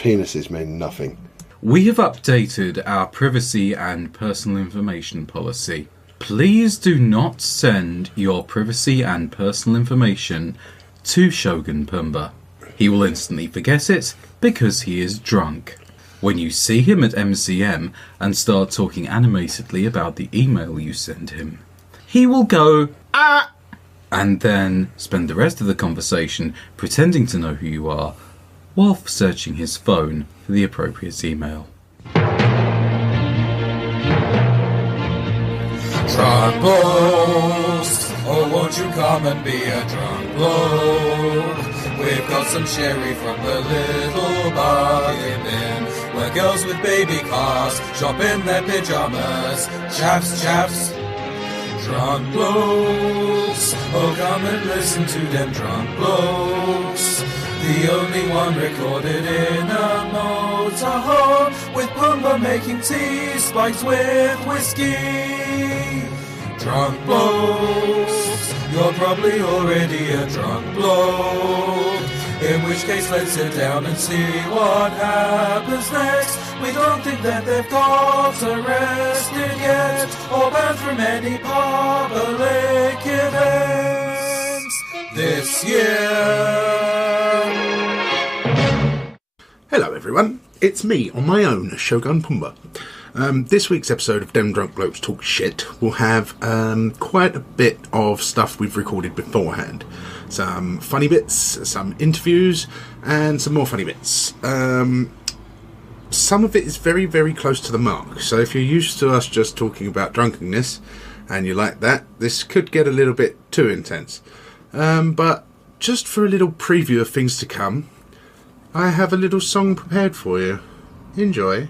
Penises mean nothing. We have updated our privacy and personal information policy. Please do not send your privacy and personal information to Shogun Pumbaa. He will instantly forget it because he is drunk. When you see him at MCM and start talking animatedly about the email you send him, he will go, "Ah!" and then spend the rest of the conversation pretending to know who you are while searching his phone for the appropriate email. Drunk blokes, oh won't you come and be a drunk bloke? We've got some sherry from the little bargain bin, where girls with baby cars shop in their pyjamas. Chaps, chaps, drunk blokes, oh come and listen to them drunk blokes. The only one recorded in a motorhome, with Pumbaa making tea spiked with whiskey. Drunk blokes, you're probably already a drunk bloke. In which case let's sit down and see what happens next. We don't think that they've got arrested yet, or banned from any public events this year. Hello everyone, it's me on my own, Shogun Pumbaa. This week's episode of Dem Drunk Blokes Talk Shit will have quite a bit of stuff we've recorded beforehand. Some funny bits, some interviews, and some more funny bits. Some of it is very, very close to the mark, so if you're used to us just talking about drunkenness, and you like that, this could get a little bit too intense. But just for a little preview of things to come, I have a little song prepared for you. Enjoy.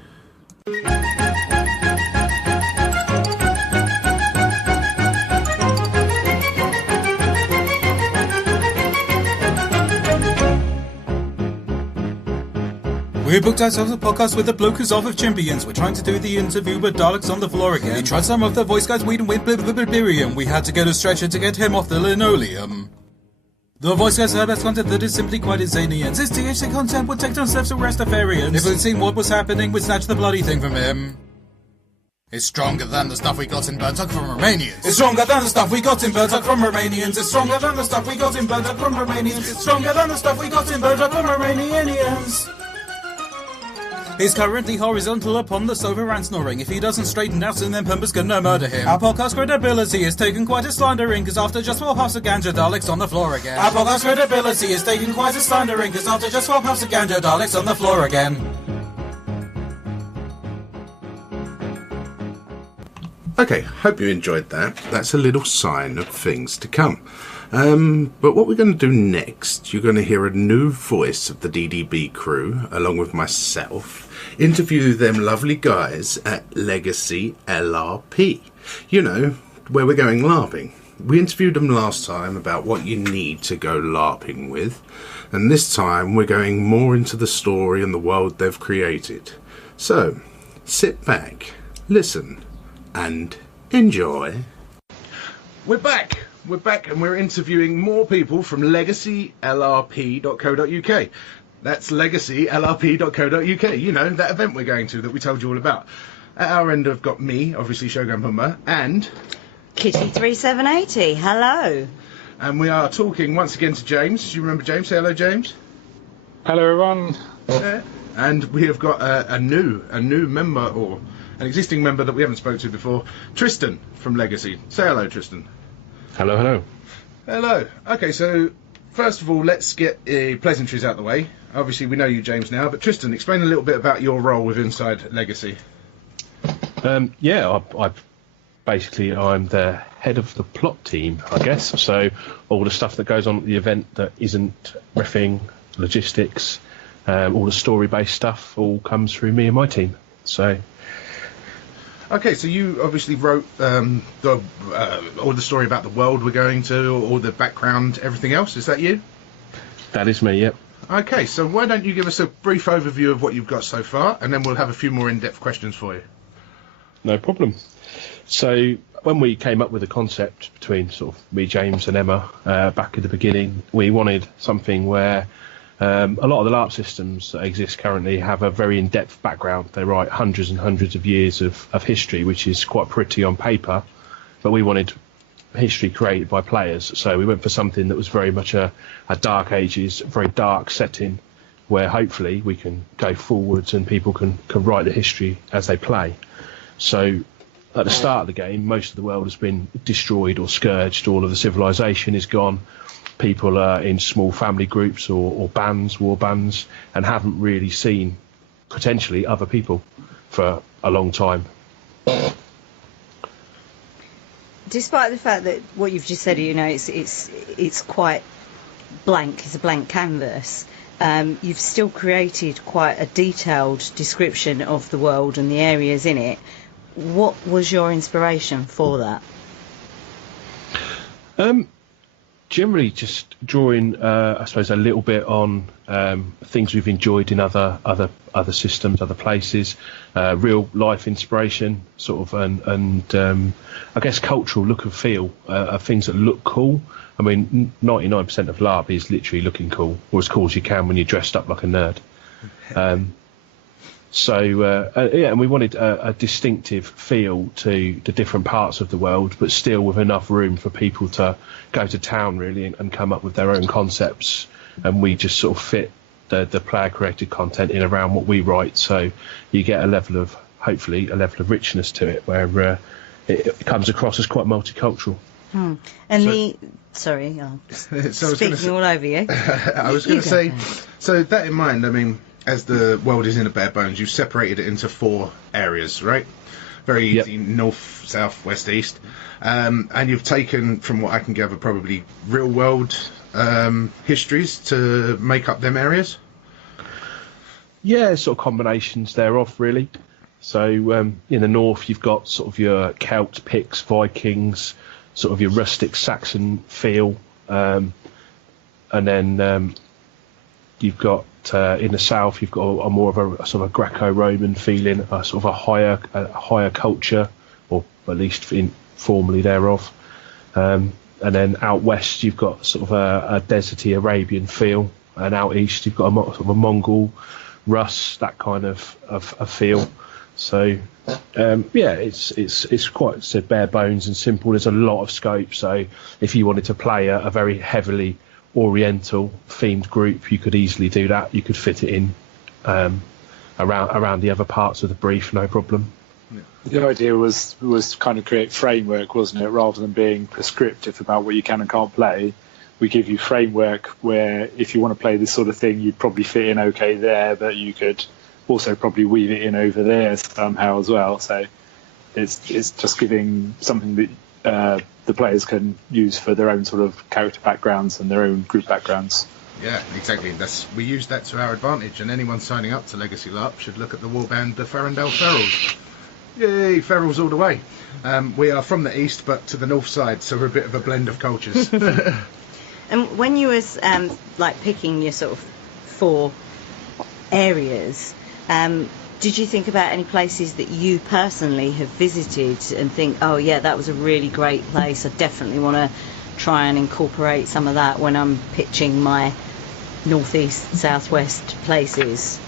We booked ourselves a podcast with the bloke who's off of Champions. We're trying to do the interview, but Dalek's on the floor again. We tried some of the voice guys, weed and Biberium. We had to get a stretcher to get him off the linoleum. The voice guys heard us content that is simply quite insane. This THC content would take down steps to Rastafarians. If we'd seen what was happening, we'd snatch the bloody thing from him. It's stronger than the stuff we got in Burtuck from Romanians. It's stronger than the stuff we got in Burtuck from Romanians. It's stronger than the stuff we got in Burtuck from Romanians. It's stronger than the stuff we got in Burtuck from Romanians. He's currently horizontal upon the sofa and snoring. If he doesn't straighten out, then Pumbaa's gonna murder him. Our podcast credibility is taken quite a slandering, cause after just 4 puffs of ganja, Dalek's on the floor again. Our podcast credibility is taken quite a slandering, cause after just 4 puffs of ganja, Dalek's on the floor again. Okay, hope you enjoyed that. That's a little sign of things to come. But what we're going to do next, you're going to hear a new voice of the DDB crew, along with myself, interview them lovely guys at Legacy LRP. You know, where we're going LARPing. We interviewed them last time about what you need to go LARPing with, and this time we're going more into the story and the world they've created. So, sit back, listen, and enjoy. We're back and we're interviewing more people from LegacyLRP.co.uk. That's LegacyLRP.co.uk. You know, that event we're going to that we told you all about. At our end, I've got me, obviously Shogun Pumbaa, and Kitty3780, hello. And we are talking once again to James. Do you remember James? Say hello, James. Hello, everyone. Yeah. And we have got a new member, or an existing member that we haven't spoken to before, Tristan from Legacy. Say hello, Tristan. Hello, hello. Hello. Okay, so first of all, let's get pleasantries out the way. Obviously, we know you, James, now, but Tristan, explain a little bit about your role with inside Legacy. I'm the head of the plot team, I guess. So all the stuff that goes on at the event that isn't reffing, logistics, all the story-based stuff, all comes through me and my team. So. Okay, so you obviously wrote all the story about the world we're going to, all the background, everything else. Is that you? That is me, yep. Okay, so why don't you give us a brief overview of what you've got so far, and then we'll have a few more in-depth questions for you. No problem. So when we came up with the concept between sort of me, James and Emma back at the beginning, we wanted something where A lot of the LARP systems that exist currently have a very in-depth background. They write hundreds and hundreds of years of history, which is quite pretty on paper, but we wanted history created by players, so we went for something that was very much a Dark Ages, very dark setting, where hopefully we can go forwards and people can write the history as they play. So at the start of the game, most of the world has been destroyed or scourged, all of the civilization is gone. People are in small family groups or bands, war bands, and haven't really seen potentially other people for a long time. Despite the fact that what you've just said, you know, it's quite blank, it's a blank canvas, you've still created quite a detailed description of the world and the areas in it. What was your inspiration for that? Generally, just drawing, I suppose, a little bit on things we've enjoyed in other systems, other places, real life inspiration, sort of, and I guess cultural look and feel of things that look cool. I mean, 99% of LARP is literally looking cool, or as cool as you can when you're dressed up like a nerd. And we wanted a distinctive feel to the different parts of the world, but still with enough room for people to go to town really and come up with their own concepts. And we just sort of fit the player created content in around what we write, so you get hopefully a level of richness to it where it comes across as quite multicultural. And sorry, I'm speaking all over you. I was going to say, so that in mind, I mean, as the world is in a bare bones, you've separated it into 4 areas, right? Very easy, north, south, west, east. And you've taken, from what I can gather, probably real world histories to make up them areas? Yeah, sort of combinations thereof, really. So in the north, you've got sort of your Celts, Picts, Vikings, sort of your rustic Saxon feel. And then you've got in the south, you've got a more of a sort of a Greco-Roman feeling, a sort of a higher culture, or at least formally thereof. And then out west, you've got sort of a deserty Arabian feel, and out east, you've got sort of a Mongol, Rus, that kind of a feel. So it's quite said bare bones and simple. There's a lot of scope. So if you wanted to play a very heavily Oriental themed group, you could easily do that. You could fit it in around the other parts of the brief, no problem. The idea was kind of create framework, wasn't it? Rather than being prescriptive about what you can and can't play, we give you framework where if you want to play this sort of thing, you'd probably fit in okay there, but you could also probably weave it in over there somehow as well. So it's just giving something that the players can use for their own sort of character backgrounds and their own group backgrounds. Yeah, exactly. We use that to our advantage, and anyone signing up to Legacy LARP should look at the warband, the Ferrandale Ferals. Yay, Ferals all the way. We are from the east, but to the north side, so we're a bit of a blend of cultures. And when you was picking your sort of 4 areas, did you think about any places that you personally have visited and think, oh yeah, that was a really great place, I definitely want to try and incorporate some of that when I'm pitching my northeast, southwest places?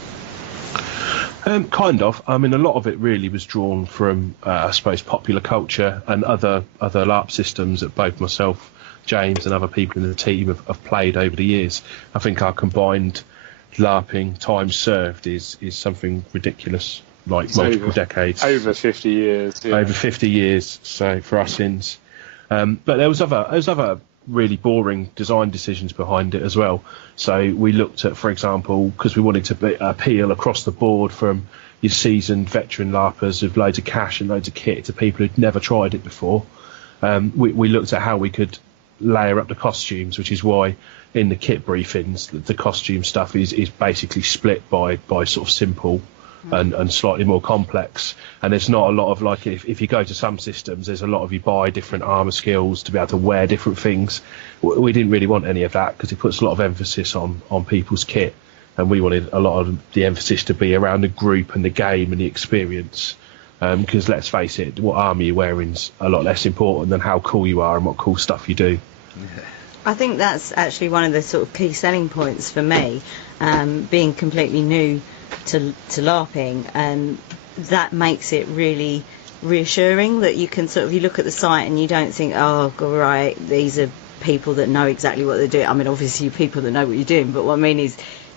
Kind of. I mean, a lot of it really was drawn from, I suppose, popular culture and other LARP systems that both myself, James, and other people in the team have played over the years. I think our combined LARPing time served is something ridiculous, like it's multiple decades. Over 50 years. Yeah. Over 50 years, so for us ins. But there was other really boring design decisions behind it as well. So we looked at, for example, because we wanted to appeal across the board from your seasoned veteran LARPers with loads of cash and loads of kit to people who'd never tried it before. We looked at how we could layer up the costumes, which is why in the kit briefings the costume stuff is basically split by sort of simple and slightly more complex, and there's not a lot of, like, if you go to some systems, there's a lot of you buy different armor skills to be able to wear different things. We didn't really want any of that because it puts a lot of emphasis on people's kit, and we wanted a lot of the emphasis to be around the group and the game and the experience, because let's face it, what armor you're wearing is a lot less important than how cool you are and what cool stuff you do. I think that's actually one of the sort of key selling points for me, being completely new to LARPing, and that makes it really reassuring that you can sort of, you look at the site and you don't think, oh, right, these are people that know exactly what they're doing. I mean, obviously people that know what you're doing, but what I mean is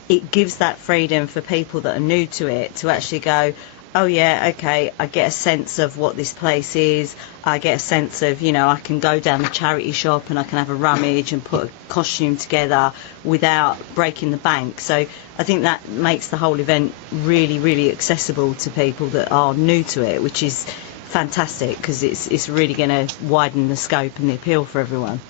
it gives that freedom for people that are new to it to actually go, oh yeah, okay, I get a sense of what this place is. I get a sense of, you know, I can go down the charity shop and I can have a rummage and put a costume together without breaking the bank. So I think that makes the whole event really, really accessible to people that are new to it, which is fantastic because it's really going to widen the scope and the appeal for everyone.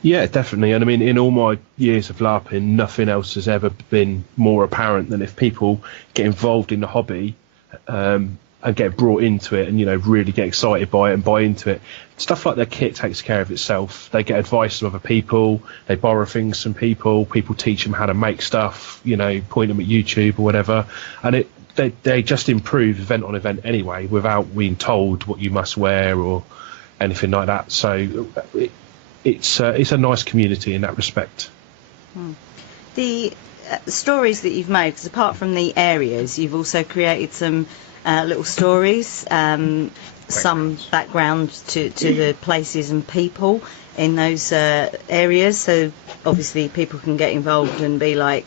Yeah, definitely. And I mean, in all my years of LARPing, nothing else has ever been more apparent than if people get involved in the hobby and get brought into it and, you know, really get excited by it and buy into it. Stuff like their kit takes care of itself. They get advice from other people. They borrow things from people. People teach them how to make stuff, you know, point them at YouTube or whatever. And they just improve event on event anyway without being told what you must wear or anything like that. So it's a nice community in that respect. The stories that you've made, because apart from the areas, you've also created some little stories, some background to the places and people in those areas. So obviously people can get involved and be like,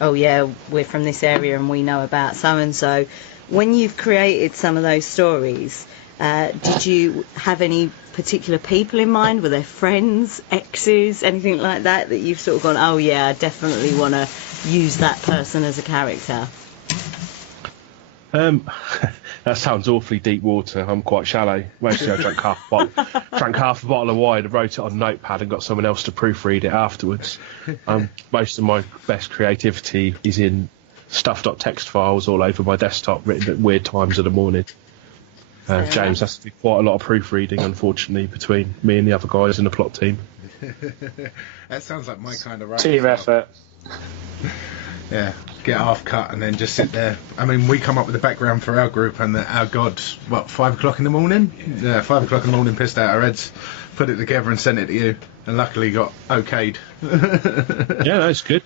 oh yeah, we're from this area and we know about so and so. When you've created some of those stories, did you have any particular people in mind? Were there friends, exes, anything like that you've sort of gone, oh yeah, I definitely want to use that person as a character? That sounds awfully deep water. I'm quite shallow. Mostly I drank half a bottle of wine and wrote it on a notepad and got someone else to proofread it afterwards. Most of my best creativity is in stuffed up text files all over my desktop written at weird times of the morning. James has to do quite a lot of proofreading, unfortunately, between me and the other guys in the plot team. That sounds like my kind of writing. Team effort. Yeah, get half cut and then just sit there. I mean, we come up with the background for our group and our god, 5 o'clock in the morning? Yeah, 5 o'clock in the morning, pissed out our heads, put it together and sent it to you, and luckily got okayed. Yeah, that's good.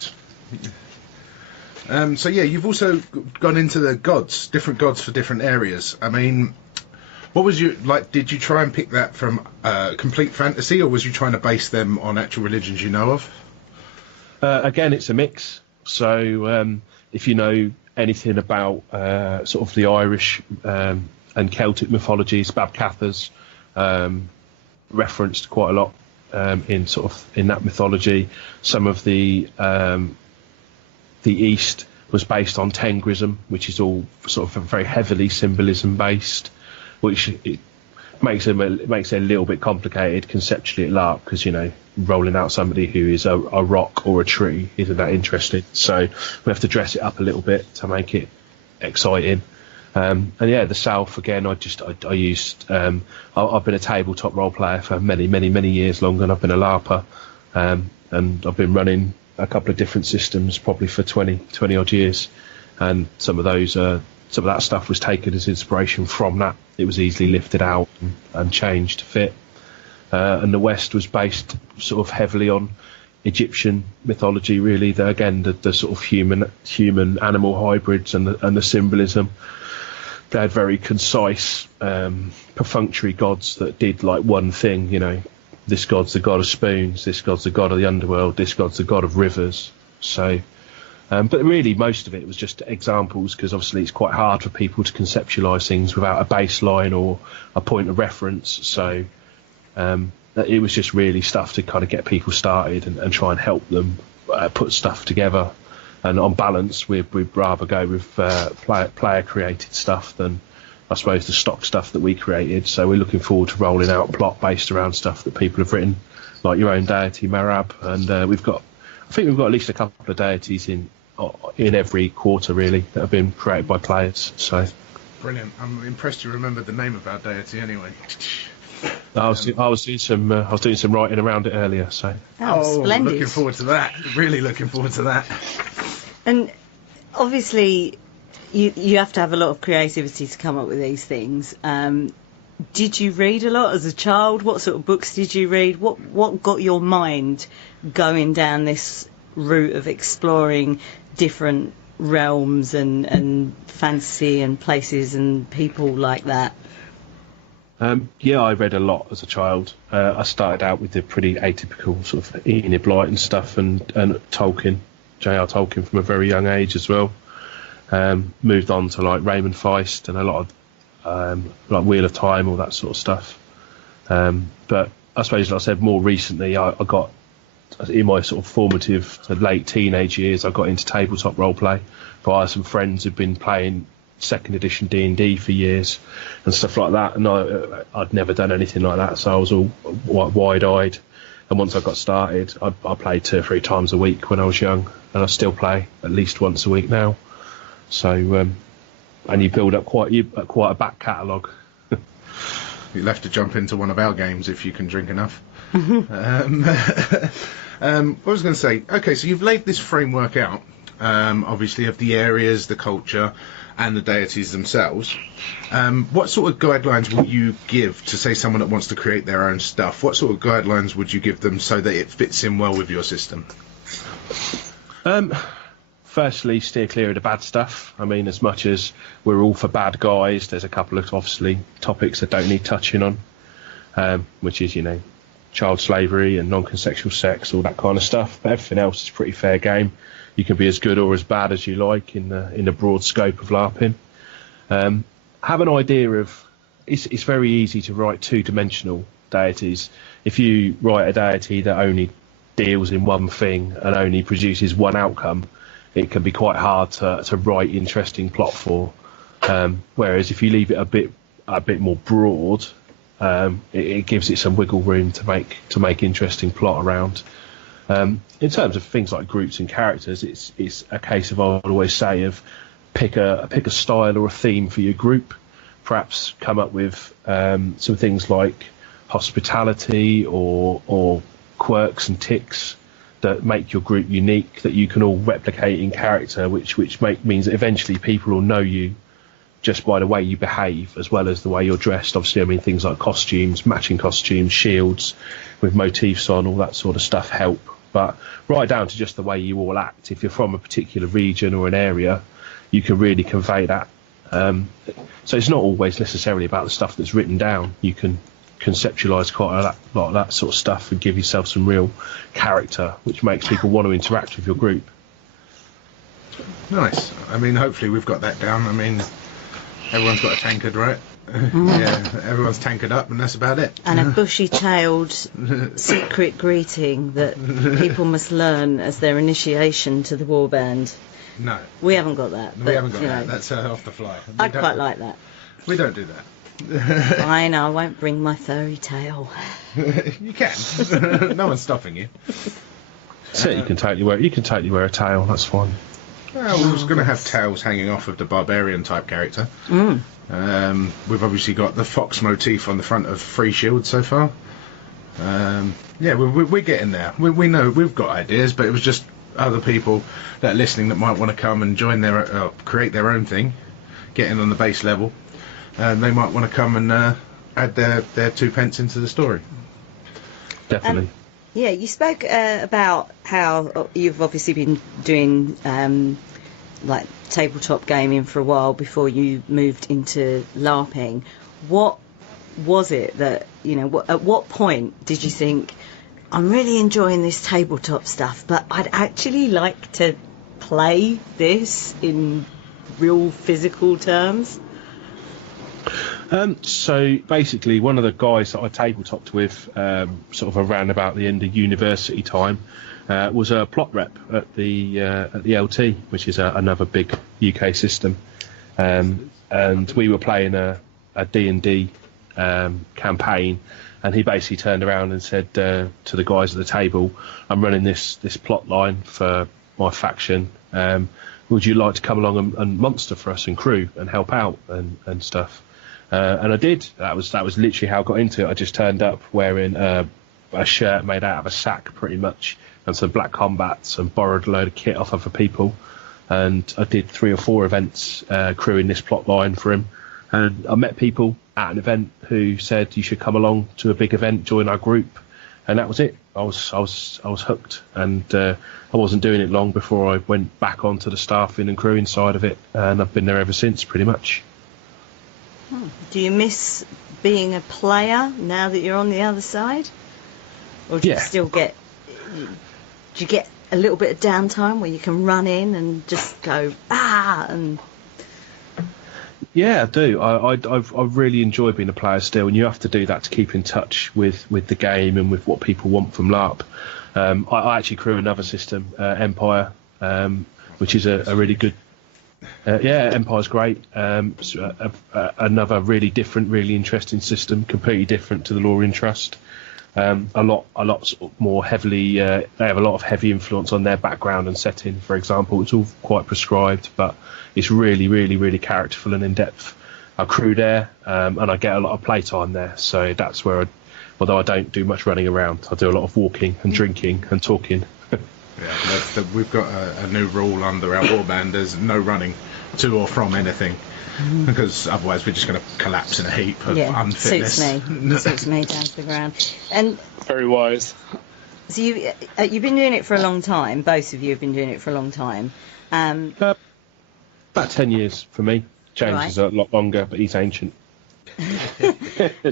So yeah, you've also gone into the gods, different gods for different areas. I mean, what was you like? Did you try and pick that from complete fantasy, or was you trying to base them on actual religions you know of? Again, it's a mix. So if you know anything about sort of the Irish and Celtic mythologies, Babcatha's referenced quite a lot in that mythology. Some of the East was based on Tengrism, which is all sort of very heavily symbolism based, which it makes it a little bit complicated conceptually at LARP, because, you know, rolling out somebody who is a rock or a tree isn't that interesting. So we have to dress it up a little bit to make it exciting. And yeah, the South again. I used. I've been a tabletop role player for many years longer than I've been a LARPer, and I've been running a couple of different systems probably for 20 odd years, and some of that stuff was taken as inspiration from that. It was easily lifted out and changed to fit. And the West was based sort of heavily on Egyptian mythology, really. The sort of human animal hybrids and the symbolism. They had very concise, perfunctory gods that did like one thing, you know. This god's the god of spoons, this god's the god of the underworld, this god's the god of rivers. So, but really most of it was just examples, because obviously it's quite hard for people to conceptualise things without a baseline or a point of reference. So it was just really stuff to kind of get people started and try and help them put stuff together. And on balance, we'd rather go with player created stuff than, I suppose, the stock stuff that we created. So we're looking forward to rolling out a plot based around stuff that people have written, like your own deity, Marab, and I think we've got at least a couple of deities in every quarter, really, that have been created by players. So brilliant! I'm impressed you remembered the name of our deity anyway. I was doing some writing around it earlier. So splendid! Looking forward to that. Really looking forward to that. And obviously, you have to have a lot of creativity to come up with these things. did you read a lot as a child? What sort of books did you read? What got your mind going down this route of exploring different realms and fantasy and places and people like that? Yeah, I read a lot as a child. I started out with the pretty atypical sort of Enid Blyton stuff and Tolkien, J.R. Tolkien from a very young age as well. Moved on to like Raymond Feist and a lot of like Wheel of Time, all that sort of stuff. But I suppose, like I said, more recently I got, in my sort of formative late teenage years, I got into tabletop roleplay via some friends who'd been playing second edition D&D for years and stuff like that, and I'd never done anything like that, so I was all wide-eyed. And once I got started, I played 2 or 3 times a week when I was young, and I still play at least once a week now. So and you build up quite a back catalogue. You'll have to jump into one of our games if you can drink enough. What I was going to say, okay, so you've laid this framework out, obviously, of the areas, the culture, and the deities themselves. What sort of guidelines will you give to, say, someone that wants to create their own stuff? What sort of guidelines would you give them so that it fits in well with your system? Firstly, steer clear of the bad stuff. I mean, as much as we're all for bad guys, there's a couple of, obviously, topics that don't need touching on, which is, child slavery and non-consensual sex, all that kind of stuff. But everything else is pretty fair game. You can be as good or as bad as you like in the broad scope of LARPing. Have an idea of... It's very easy to write 2-dimensional deities. If you write a deity that only deals in one thing and only produces one outcome, it can be quite hard to write interesting plot for. Whereas if you leave it a bit more broad, it gives it some wiggle room to make interesting plot around. In terms of things like groups and characters, it's a case of, I would always say, of pick a style or a theme for your group. Perhaps come up with some things like hospitality or quirks and tics that make your group unique, that you can all replicate in character, which means that eventually people will know you just by the way you behave as well as the way you're dressed. Obviously, I mean, things like costumes, matching costumes, shields with motifs on, all that sort of stuff help. But right down to just the way you all act. If you're from a particular region or an area, you can really convey that. So it's not always necessarily about the stuff that's written down. You can conceptualise quite a lot of that sort of stuff and give yourself some real character, which makes people want to interact with your group. Nice. I mean, hopefully we've got that down. I mean, everyone's got a tankard, right? Yeah, everyone's tankered up, and that's about it. And a bushy-tailed secret greeting that people must learn as their initiation to the warband. No. We haven't got that. We haven't got that. That's off the fly. I'd quite like that. We don't do that. I know, I won't bring my furry tail. You can. No one's stopping you. So you can totally wear a tail, that's fine. Well, we was going to have tails hanging off of the barbarian type character. We've obviously got the fox motif on the front of Free Shield so far. Yeah, we're getting there. We know we've got ideas, but it was just other people that are listening that might want to come and join create their own thing, get in on the base level. They might want to come and add their 2 pence into the story. Definitely. Yeah, you spoke about how you've obviously been doing like tabletop gaming for a while before you moved into LARPing. What was it that, at what point did you think, I'm really enjoying this tabletop stuff, but I'd actually like to play this in real physical terms? So basically, one of the guys that I tabletopped with, sort of around about the end of university time, was a plot rep at the LT, which is another big UK system, and we were playing a D&D campaign, and he basically turned around and said to the guys at the table, "I'm running this plot line for my faction. Would you like to come along and monster for us and crew and help out and stuff?" And I did. That was literally how I got into it. I just turned up wearing a shirt made out of a sack, pretty much, and some black combats, and borrowed a load of kit off other people. And I did 3 or 4 events crewing this plot line for him. And I met people at an event who said you should come along to a big event, join our group, and that was it. I was hooked, and I wasn't doing it long before I went back onto the staffing and crewing side of it, and I've been there ever since, pretty much. Do you miss being a player now that you're on the other side, or do you still get? Do you get a little bit of downtime where you can run in and just go and? Yeah, I do. I really enjoy being a player still, and you have to do that to keep in touch with the game and with what people want from LARP. I actually crew another system, Empire, which is a really good. Empire's great. Another really different, really interesting system, completely different to the Lorien Trust. A lot sort of more heavily. They have a lot of heavy influence on their background and setting. For example, it's all quite prescribed, but it's really, really, really characterful and in depth. I crew there, and I get a lot of playtime there. So that's where, although I don't do much running around, I do a lot of walking and drinking and talking. Yeah, we've got a new rule under our warband. There's no running to or from anything, because otherwise we're just going to collapse in a heap of unfitness. Suits me down to the ground. And very wise. so you've been doing it for a long time. Both of you have been doing it for a long time. About 10 years for me. James is a lot longer, but he's ancient. True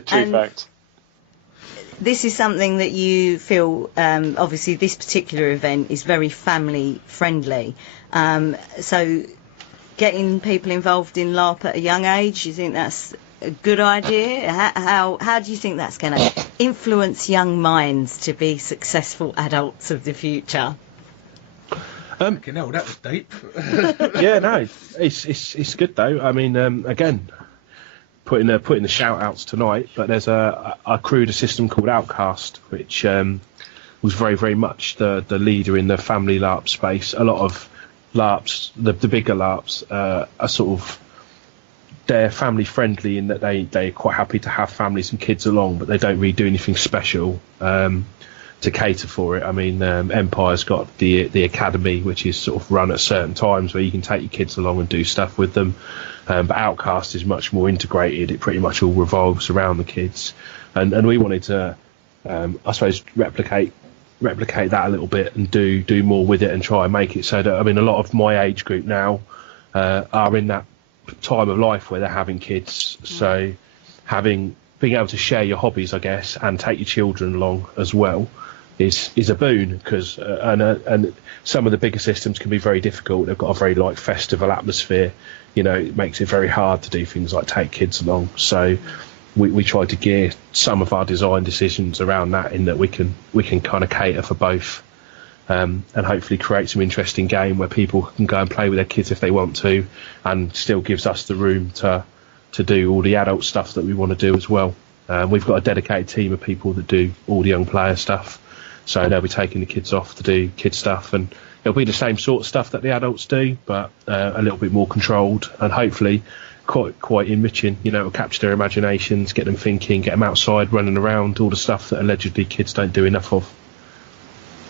fact. This is something that you feel, obviously this particular event is very family friendly. So getting people involved in LARP at a young age, you think that's a good idea? How do you think that's going to influence young minds to be successful adults of the future? That was deep. Yeah, no, it's good though. I mean, again, putting the shout outs tonight, but I crewed a system called Outcast, which was very, very much the leader in the family LARP space. A lot of LARPs, the bigger LARPs, are sort of, they're family friendly in that they're quite happy to have families and kids along, but they don't really do anything special to cater for it. I mean, Empire's got the academy, which is sort of run at certain times where you can take your kids along and do stuff with them. But Outcast is much more integrated. It pretty much all revolves around the kids, and we wanted to, I suppose, replicate that a little bit and do more with it and try and make it so that, I mean, a lot of my age group now are in that time of life where they're having kids, so being able to share your hobbies, I guess, and take your children along as well is a boon, because and some of the bigger systems can be very difficult. They've got a very festival atmosphere. It makes it very hard to do things like take kids along. So we try to gear some of our design decisions around that, in that we can kind of cater for both, and hopefully create some interesting game where people can go and play with their kids if they want to, and still gives us the room to do all the adult stuff that we want to do as well. We've got a dedicated team of people that do all the young player stuff, so they'll be taking the kids off to do kid stuff, and it'll be the same sort of stuff that the adults do, but a little bit more controlled, and hopefully quite enriching. It'll capture their imaginations, get them thinking, get them outside running around, all the stuff that allegedly kids don't do enough of.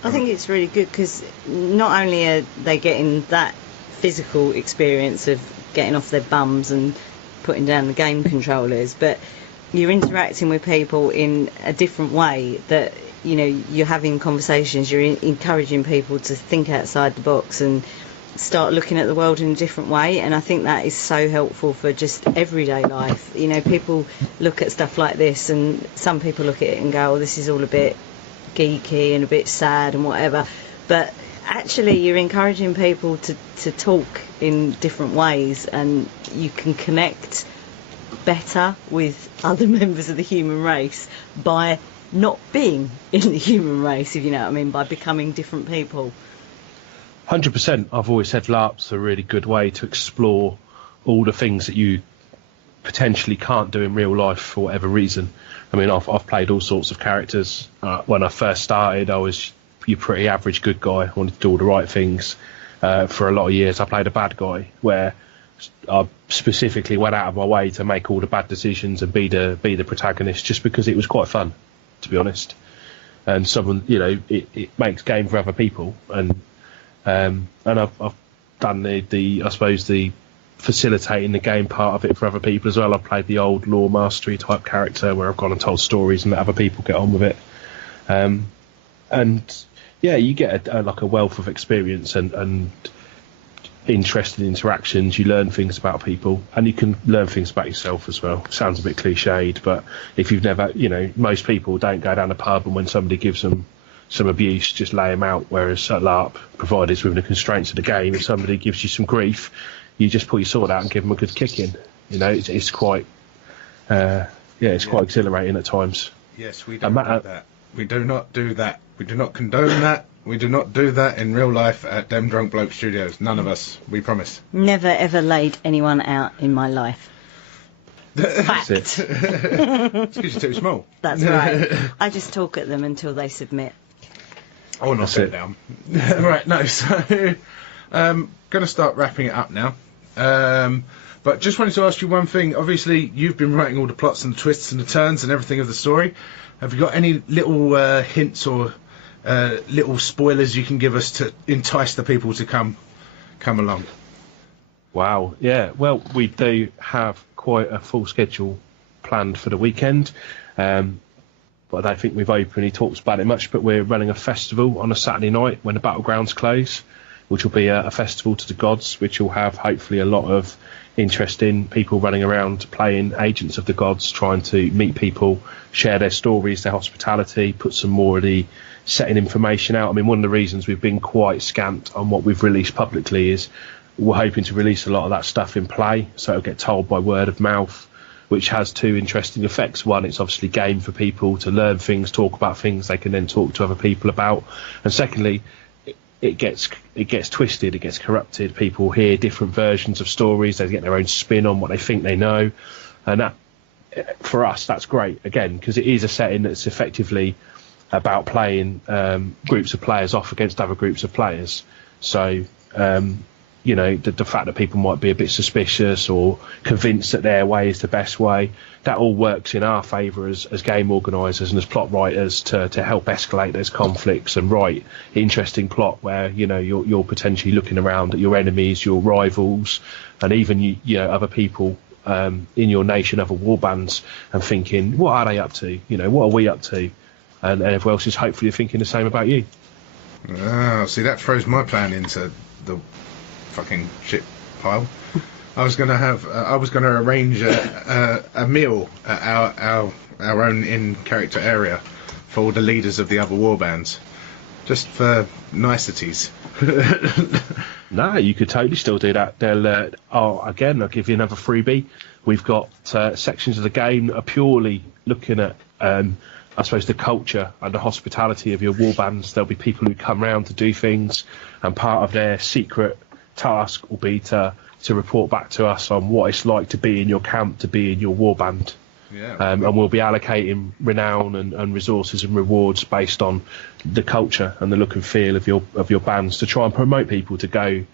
I think it's really good, because not only are they getting that physical experience of getting off their bums and putting down the game controllers, but you're interacting with people in a different way, that you're having conversations, you're encouraging people to think outside the box and start looking at the world in a different way. And I think that is so helpful for just everyday life. People look at stuff like this, and some people look at it and go, this is all a bit geeky and a bit sad and whatever, but actually you're encouraging people to talk in different ways, and you can connect better with other members of the human race by not being in the human race, if you know what I mean, by becoming different people. 100%. I've always said LARP's a really good way to explore all the things that you potentially can't do in real life for whatever reason. I mean, I've played all sorts of characters. When I first started, I was your pretty average good guy. I wanted to do all the right things. For a lot of years, I played a bad guy, where I specifically went out of my way to make all the bad decisions and be the protagonist, just because it was quite fun, to be honest. And someone, it makes game for other people, and I've done the I suppose the facilitating the game part of it for other people as well. I've played the old lore mastery type character where I've gone and told stories and let other people get on with it. And yeah, you get a wealth of experience and interesting interactions. You learn things about people, and you can learn things about yourself as well. Sounds a bit cliched, but if you've never, most people don't go down a pub and when somebody gives them some abuse, just lay them out. Whereas at LARP, provided within the constraints of the game, if somebody gives you some grief, you just pull your sword out and give them a good kicking. It's quite, it's quite exhilarating at times. Yes, we don't do that. We do not do that. We do not condone that. We do not do that in real life at Dem Drunk Bloke Studios. None of us. We promise. Never ever laid anyone out in my life. That's it. It's because you're too small. That's right. I just talk at them until they submit. I will not sit down. Right, no, so going to start wrapping it up now. But just wanted to ask you one thing. Obviously, you've been writing all the plots and the twists and the turns and everything of the story. Have you got any little hints or little spoilers you can give us to entice the people to come along? Wow, yeah. Well, we do have quite a full schedule planned for the weekend. But I don't think we've openly talked about it much, but we're running a festival on a Saturday night when the battlegrounds close, which will be a festival to the gods, which will have hopefully a lot of interesting people running around playing agents of the gods, trying to meet people, share their stories, their hospitality, put some more of the setting information out. I mean, one of the reasons we've been quite scant on what we've released publicly is we're hoping to release a lot of that stuff in play, so it'll get told by word of mouth, which has two interesting effects. One, it's obviously game for people to learn things, talk about things they can then talk to other people about. And secondly, it gets twisted, it gets corrupted. People hear different versions of stories, they get their own spin on what they think they know. And that, for us, that's great, again, because it is a setting that's effectively about playing groups of players off against other groups of players. So the fact that people might be a bit suspicious or convinced that their way is the best way, that all works in our favour as game organisers and as plot writers to help escalate those conflicts and write interesting plot where you're potentially looking around at your enemies, your rivals, and even other people in your nation, other warbands, and thinking, what are they up to? What are we up to? And everyone else is hopefully thinking the same about you. Oh, see, that throws my plan into the fucking shit pile. I was going to arrange a meal at our own in-character area for all the leaders of the other warbands, just for niceties. No, you could totally still do that. I'll give you another freebie. We've got sections of the game that are purely looking at I suppose the culture and the hospitality of your warbands. There'll be people who come round to do things, and part of their secret task will be to report back to us on what it's like to be in your camp, to be in your warband. Yeah. And we'll be allocating renown and resources and rewards based on the culture and the look and feel of your bands, to try and promote people to go,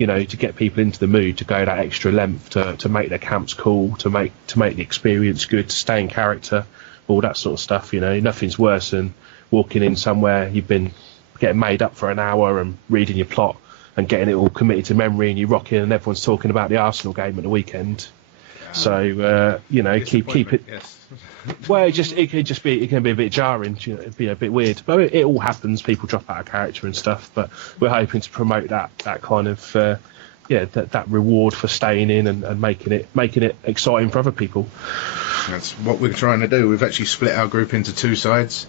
to get people into the mood, to go that extra length to make their camps cool, to make the experience good, to stay in character, all that sort of stuff. Nothing's worse than walking in somewhere you've been getting made up for an hour and reading your plot and getting it all committed to memory, and you rock in and everyone's talking about the Arsenal game at the weekend. So keep it. Yes. Well, it can be a bit jarring. It'd be a bit weird, but it all happens. People drop out of character and stuff. But we're hoping to promote that kind of that reward for staying in and making it exciting for other people. That's what we're trying to do. We've actually split our group into two sides.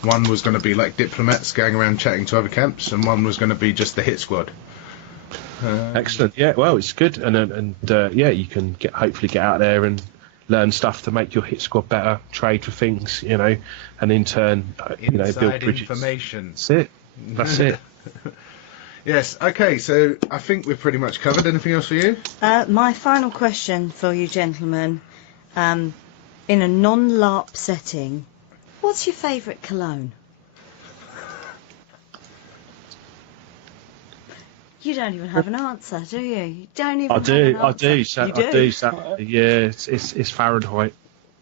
One was going to be like diplomats going around chatting to other camps, and one was going to be just the hit squad. Excellent. Yeah, well, it's good, and you can hopefully get out there and learn stuff to make your hit squad better, trade for things, and in turn, build bridges. Information. That's it. Yes. Okay. So I think we've pretty much covered. Anything else for you? My final question for you gentlemen, in a non-LARP setting, what's your favourite cologne? You don't even have an answer, do you? You don't even. I do. You do? Yeah, it's Fahrenheit.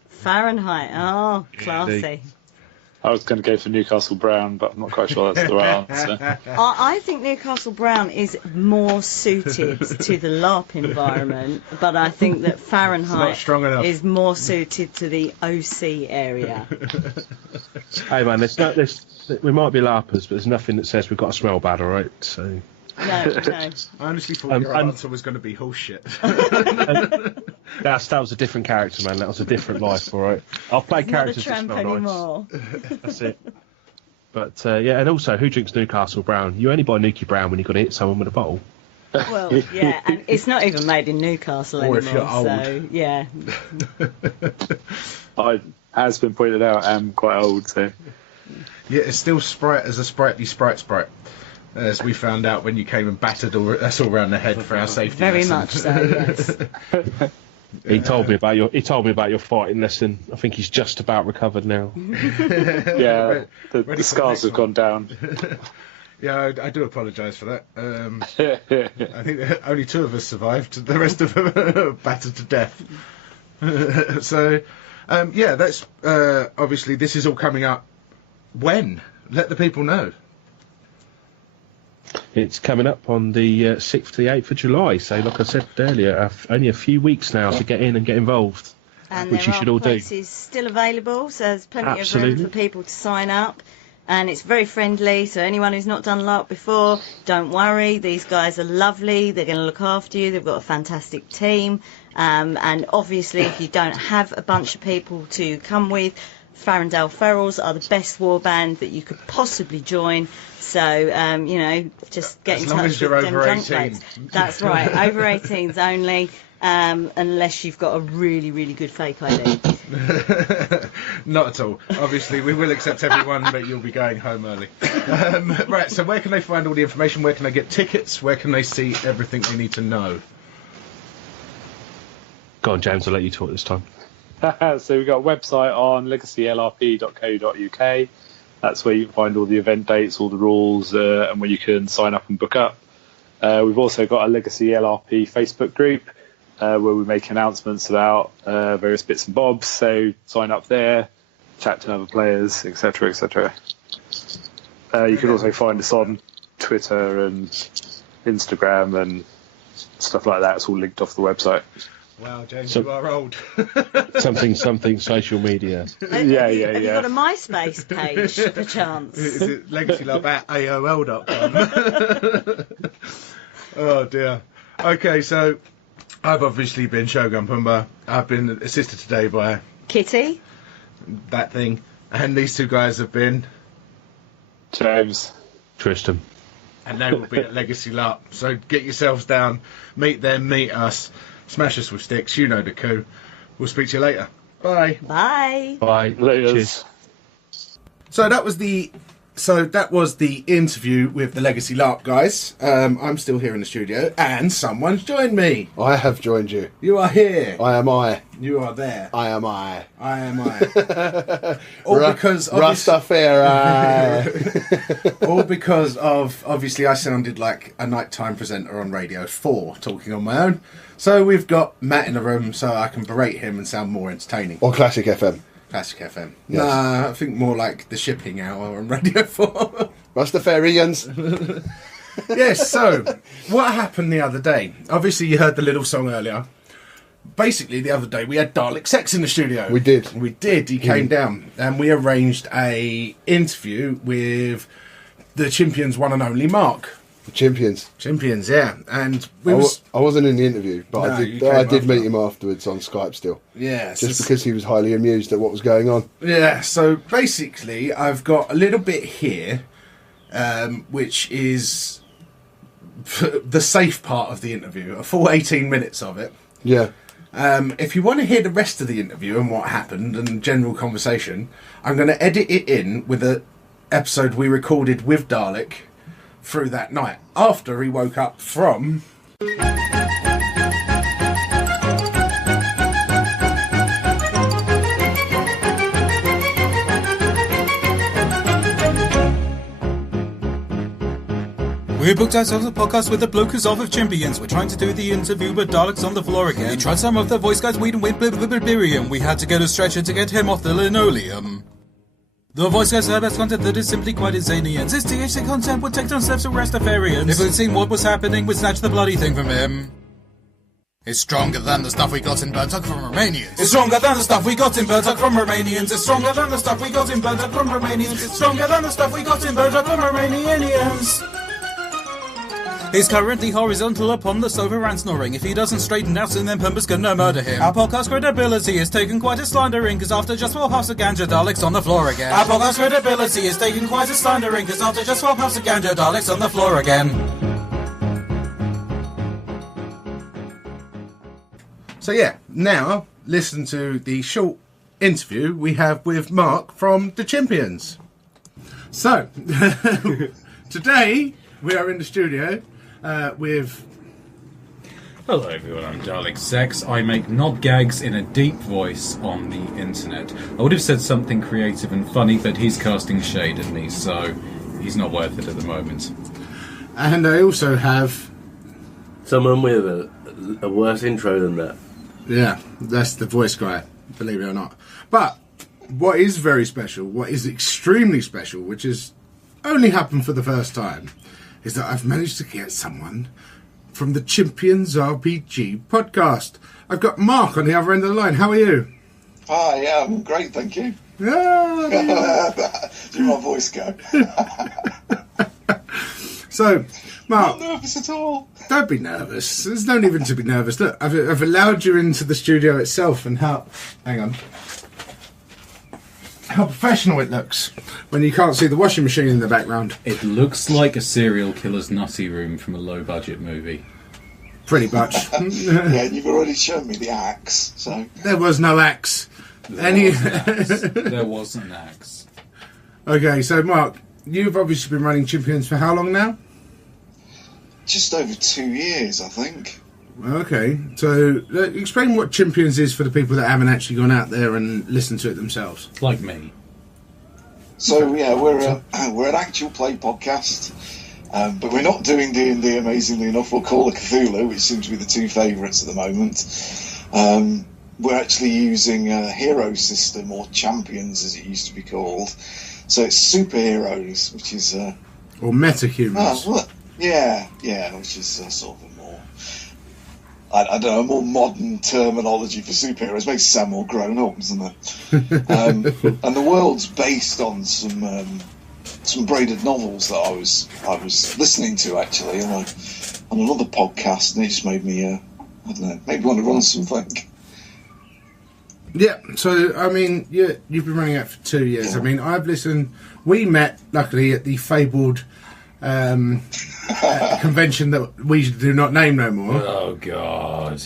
Fahrenheit. Oh, classy. I was going to go for Newcastle Brown, but I'm not quite sure that's the right answer. I think Newcastle Brown is more suited to the LARP environment, but I think that Fahrenheit not strong enough. is more suited to the OC area. Hey man, we might be LARPers, but there's nothing that says we've got to smell bad, all right? So. No. I honestly thought your answer was going to be horseshit. That was a different character, man. That was a different life, all right? I've played characters Not a that tramp smell anymore. nice. That's it. But, yeah, and also, who drinks Newcastle Brown? You only buy Nuki Brown when you've got to hit someone with a bottle. Well, yeah, and it's not even made in Newcastle Or anymore, if you're old. so, yeah. As been pointed out, I'm quite old, so... Yeah, it's still Sprite as a sprightly Sprite. As we found out when you came and battered us all around the head for our safety Very lesson. much so, yes. He told me about your fighting lesson. I think he's just about recovered now. Yeah, Ready the for the scars next have gone down. Yeah, I do apologise for that. I think that only 2 of us survived. The rest of them are battered to death. So, yeah, that's obviously this is all coming up. When? Let the people know. It's coming up on the 6th to the 8th of July. So, like I said earlier, only a few weeks now to get in and get involved. And Which there you should are all do. places still available, so there's plenty of Absolutely. room for people to sign up. And it's very friendly, so anyone who's not done LARP before, don't worry. These guys are lovely. They're going to look after you. They've got a fantastic team. And obviously, if you don't have a bunch of people to come with, Farrendale Ferals are the best war band that you could possibly join. So, you know, just get As in long touch as with you're them over drunk 18. blokes. That's right, over 18s only, unless you've got a really, really good fake ID. Not at all. Obviously, we will accept everyone, but you'll be going home early. Right, so where can they find all the information? Where can they get tickets? Where can they see everything they need to know? Go on, James, I'll let you talk this time. So we've got a website on legacylrp.co.uk. That's where you can find all the event dates, all the rules, and where you can sign up and book up. We've also got a Legacy LRP Facebook group where we make announcements about various bits and bobs. So sign up there, chat to other players, etc., etc. You can also find us on Twitter and Instagram and stuff like that. It's all linked off the website. Wow, James, So- you are old. Something social media. Have you yeah. got a MySpace page, perchance? Is it legacylab at AOL.com? Oh, dear. Okay, so I've obviously been Shogun Pumba. I've been assisted today by Kitty? that thing. And these 2 guys have been... James. Tristan. And they will be at Legacy LARP. So get yourselves down, meet them, meet us, smash us with sticks. You know the coup. We'll speak to you later. Bye. Bye. Bye. Laters. Cheers. So that was the interview with the Legacy LARP guys. I'm still here in the studio, and someone's joined me. I have joined you. You are here. I am I. You are there. I am I. I am I. All because Rastafari. all because of obviously I sounded like a nighttime presenter on Radio 4 talking on my own. So we've got Matt in the room so I can berate him and sound more entertaining. Or Classic FM. Classic FM. Yes. Nah, I think more like the shipping hour on Radio 4. Rastafarians. Yes, so what happened the other day? Obviously you heard the little song earlier. Basically the other day we had Dalek Sex in the studio. We did. He came down and we arranged a interview with the Champions one and only Mark. The Champions. Champions, yeah. And we I wasn't in the interview, but No, I you did came meet after. him afterwards on Skype still. yeah, Just because he was highly amused at what was going on. Yeah, so basically I've got a little bit here, which is the safe part of the interview, a full 18 minutes of it. Yeah. If you want to hear the rest of the interview and what happened and general conversation, I'm going to edit it in with an episode we recorded with Dalek through that night after he woke up from... We booked ourselves a podcast with the Blokers of Champions. We're trying to do the interview, but Dalek's on the floor again. We tried some of the voice guys, weed and Biberium. We had to get a stretcher to get him off the linoleum. The voice guys have content that is simply quite insane. This THC content would take down steps of Rastafarians. If we'd seen what was happening, we'd snatch the bloody thing from him. It's stronger than the stuff we got in Burnt Up from Romanians. It's stronger than the stuff we got in Burnt Up from Romanians. It's stronger than the stuff we got in Burnt Up from Romanians. It's stronger than the stuff we got in Burnt Up from Romanians. He's currently horizontal upon the sofa and snoring. If he doesn't straighten out soon, then Pumba's gonna murder him. Our podcast credibility is taken quite a slandering, cause after just 4 puffs of ganja, Dalek's on the floor again. Our podcast credibility is taken quite a slandering, cause after just 4 puffs of ganja, Dalek's on the floor again. So yeah, now listen to the short interview we have with Mark from the Champions. So, today we are in the studio with... Hello everyone, I'm Dalek Sex. I make nod gags in a deep voice on the internet. I would have said something creative and funny, but he's casting shade at me, so he's not worth it at the moment. And I also have... Someone with a worse intro than that. Yeah, that's the voice guy, believe it or not. But what is very special, what is extremely special, which has only happened for the first time, is that I've managed to get someone from the Champions RPG podcast. I've got Mark on the other end of the line. How are you? Hi, yeah, I'm great, thank you. Yeah. Do my voice go? So, Mark, Not nervous at all. don't be nervous. There's no need to be nervous. Look, I've allowed you into the studio itself, and how professional it looks when you can't see the washing machine in the background. It looks like a serial killer's nutty room from a low-budget movie. Pretty much. Yeah, you've already shown me the axe, so... There was no axe. There was an axe. Okay, so Mark, you've obviously been running Champions for how long now? Just over 2 years, I think. Okay, so explain what Champions is for the people that haven't actually gone out there and listened to it themselves. Like me. So, yeah, we're an actual play podcast, but we're not doing D&D, amazingly enough, or Call of Cthulhu, which seems to be the two favourites at the moment. We're actually using a hero system, or Champions as it used to be called. So it's superheroes, which is... Or metahumans. well, yeah, which is sort of a more... I don't know, a more modern terminology for superheroes. Makes it sound more grown up, doesn't it? And the world's based on some braided novels that I was listening to actually on another podcast, and it just made me I don't know, maybe want to run something. Yeah, so, I mean, you've been running it for 2 years. I mean, I've listened... We met, luckily, at the fabled convention that we do not name no more. Oh, God.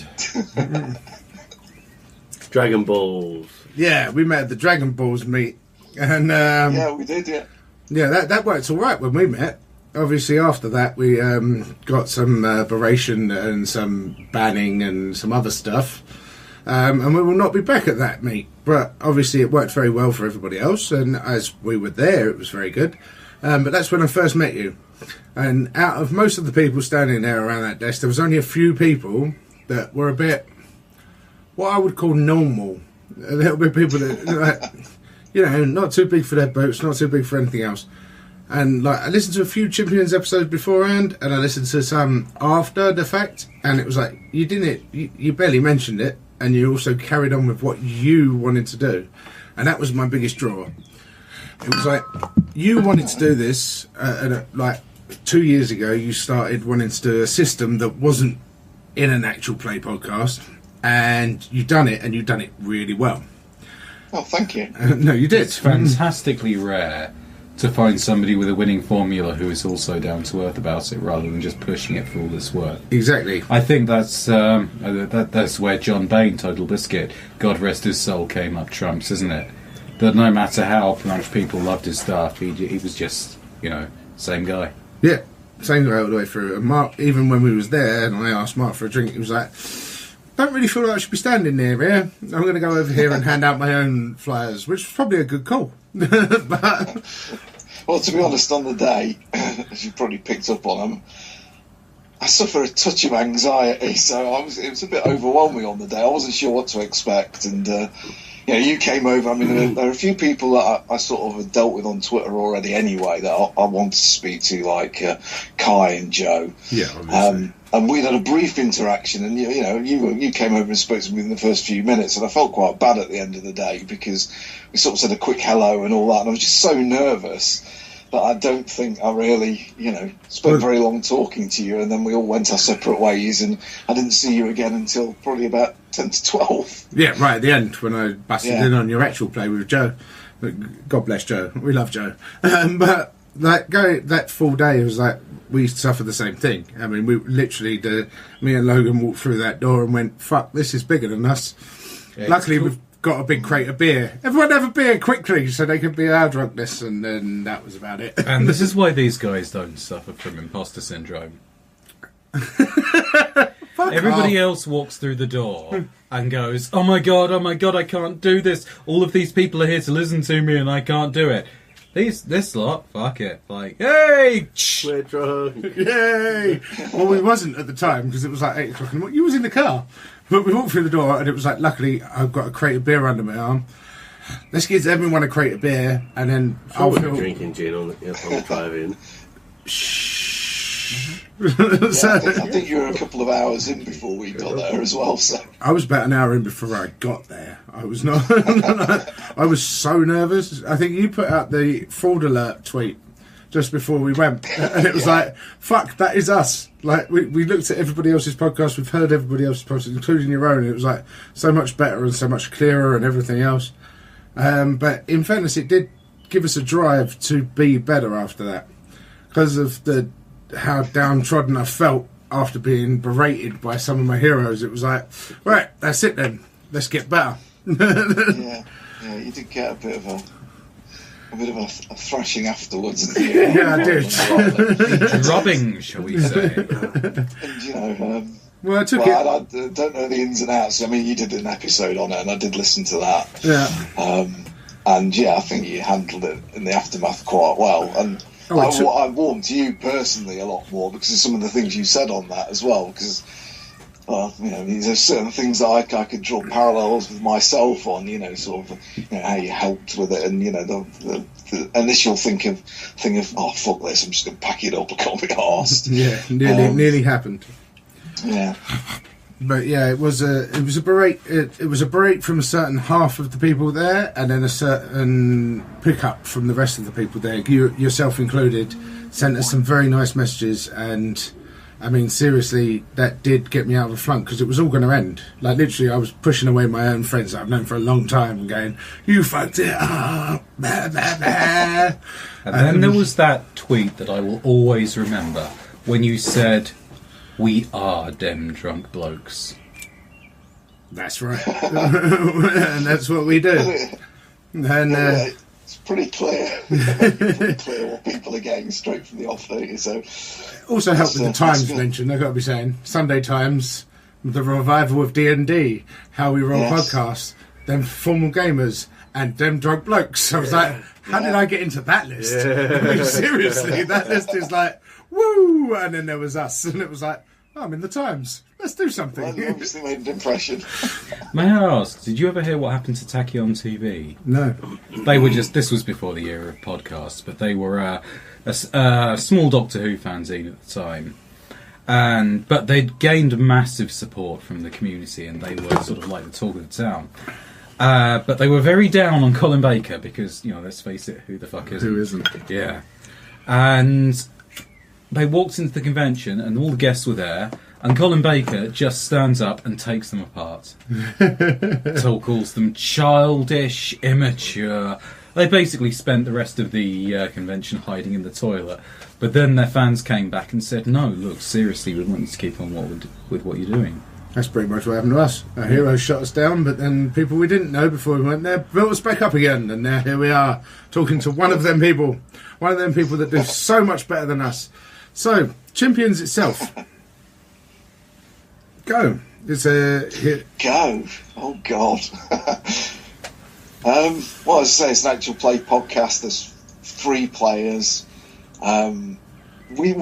Dragon Balls. Yeah, we met at the Dragon Balls meet. And, Yeah, we did, yeah. yeah, that worked all right when we met. Obviously, after that, we got some aberration and some banning and some other stuff. And we will not be back at that meet. But obviously it worked very well for everybody else, and as we were there, it was very good. But that's when I first met you. And out of most of the people standing there around that desk, there was only a few people that were a bit, what I would call normal. A little bit people that, like, you know, not too big for their boots, not too big for anything else. And like, I listened to a few Champions episodes beforehand, and I listened to some after the fact, and it was like, you barely mentioned it, and you also carried on with what you wanted to do. And that was my biggest draw. It was like, you wanted to do this, and like 2 years ago, you started wanting to do a system that wasn't in an actual play podcast, and you've done it, and you've done it really well. Oh, thank you. No, you did. It's fantastically rare to find somebody with a winning formula who is also down to earth about it, rather than just pushing it for all it's worth. Exactly. I think that's where John Bain, Total Biscuit, God rest his soul, came up trumps, isn't it? That no matter how much people loved his stuff, he was just, you know, same guy. Yeah, same guy all the way through. And Mark, even when we was there, and I asked Mark for a drink, he was like, don't really feel like I should be standing near here. I'm going to go over here and hand out my own flyers, which was probably a good call. But Well, to be honest, on the day, as you probably picked up on them, I suffer a touch of anxiety, so it was a bit overwhelming on the day. I wasn't sure what to expect, and you came over. I mean, there are a few people that I sort of had dealt with on Twitter already anyway that I wanted to speak to, like Kai and Joe. Yeah, obviously. And we'd had a brief interaction, and you came over and spoke to me in the first few minutes, and I felt quite bad at the end of the day because we sort of said a quick hello and all that, and I was just so nervous that I don't think I really, spent very long talking to you, and then we all went our separate ways, and I didn't see you again until probably about 10 to 12. Yeah, right at the end when I busted in on your actual play with Joe. God bless Joe. We love Joe. But that full day, it was like we suffered the same thing. I mean, we literally, me and Logan walked through that door and went, "Fuck, this is bigger than us." Yeah, luckily, we've got a big crate of beer. Everyone have a beer quickly so they could be our drunkness, and then that was about it. And this is why these guys don't suffer from imposter syndrome. Everybody else walks through the door and goes, oh my god, I can't do this. All of these people are here to listen to me and I can't do it. This lot, fuck it. Like, hey! We're drunk. Yay! Well, we wasn't at the time because it was like 8 o'clock in the morning. You was in the car. But we walked through the door and it was like, luckily, I've got a crate of beer under my arm. Let's give everyone a crate of beer and then I'll feel... drinking gin on the drive-in. I think you were a couple of hours in before we got there as well. So I was about an hour in before I got there. I was not. I was so nervous. I think you put out the fraud alert tweet just before we went, and it was like, "Fuck, that is us." Like we looked at everybody else's podcast, we've heard everybody else's podcast, including your own. And it was like so much better and so much clearer and everything else. But in fairness, it did give us a drive to be better after that because of how downtrodden I felt after being berated by some of my heroes. It was like, right, that's it then. Let's get better. yeah, you did get a bit of a thrashing afterwards. Didn't you? Yeah, I did. Drubbing, shall we say? And well, I took it. I don't know the ins and outs. I mean, you did an episode on it, and I did listen to that. Yeah. And I think you handled it in the aftermath quite well. And I warmed to you personally a lot more because of some of the things you said on that as well. Because, there's certain things that I could draw parallels with myself on. Sort of, how you helped with it, and the initial thing of oh fuck this, I'm just gonna pack it up. I can't be arsed. Yeah, nearly happened. Yeah. But yeah, it was a berate. It was a berate from a certain half of the people there, and then a certain pickup from the rest of the people there. You yourself included, sent us some very nice messages, and I mean seriously, that did get me out of a flunk because it was all going to end. Like literally, I was pushing away my own friends that I've known for a long time, and going, "You fucked it up." Blah, blah, blah. And then there was that tweet that I will always remember when you said, "We are dem drunk blokes." That's right. And that's what we do. And it's pretty clear. Pretty clear what people are getting straight from the off, don't you? So also helped with the Times mention. I've got to be saying Sunday Times, the revival of D&D, How We Roll podcast, them formal gamers, and them drunk blokes. I was like, how did I get into that list? I mean, seriously, that list is like, woo! And then there was us, and it was like, oh, I'm in the Times. Let's do something. Well, you obviously made an impression. May I ask, did you ever hear what happened to Tacky on TV? No. They were this was before the era of podcasts, but they were a small Doctor Who fanzine at the time. But they'd gained massive support from the community, and they were sort of like the talk of the town. But they were very down on Colin Baker because, let's face it, who the fuck isn't? Who isn't? Yeah. And they walked into the convention and all the guests were there, and Colin Baker just stands up and takes them apart. So calls them childish, immature. They basically spent the rest of the convention hiding in the toilet. But then their fans came back and said, no, look, seriously, we want you to keep on with what you're doing. That's pretty much what happened to us. Our heroes shut us down, but then people we didn't know before we went there built us back up again, and now here we are, talking to one of them people that do so much better than us. So, Champions itself. Go. Go. Oh, God. Well, as I say, it's an actual play podcast. There's 3 players. We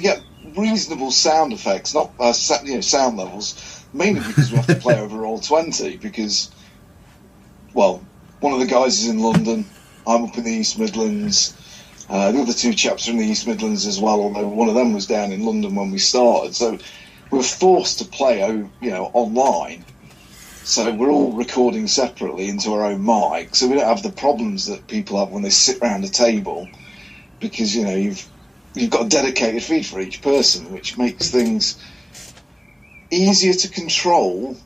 get reasonable sound effects, not sound levels, mainly because we have to play over Roll20 because, well, one of the guys is in London, I'm up in the East Midlands, the other two chaps are in the East Midlands as well, although one of them was down in London when we started, so we're forced to play, online. So we're all recording separately into our own mic, so we don't have the problems that people have when they sit around a table, because you've got a dedicated feed for each person, which makes things easier to control,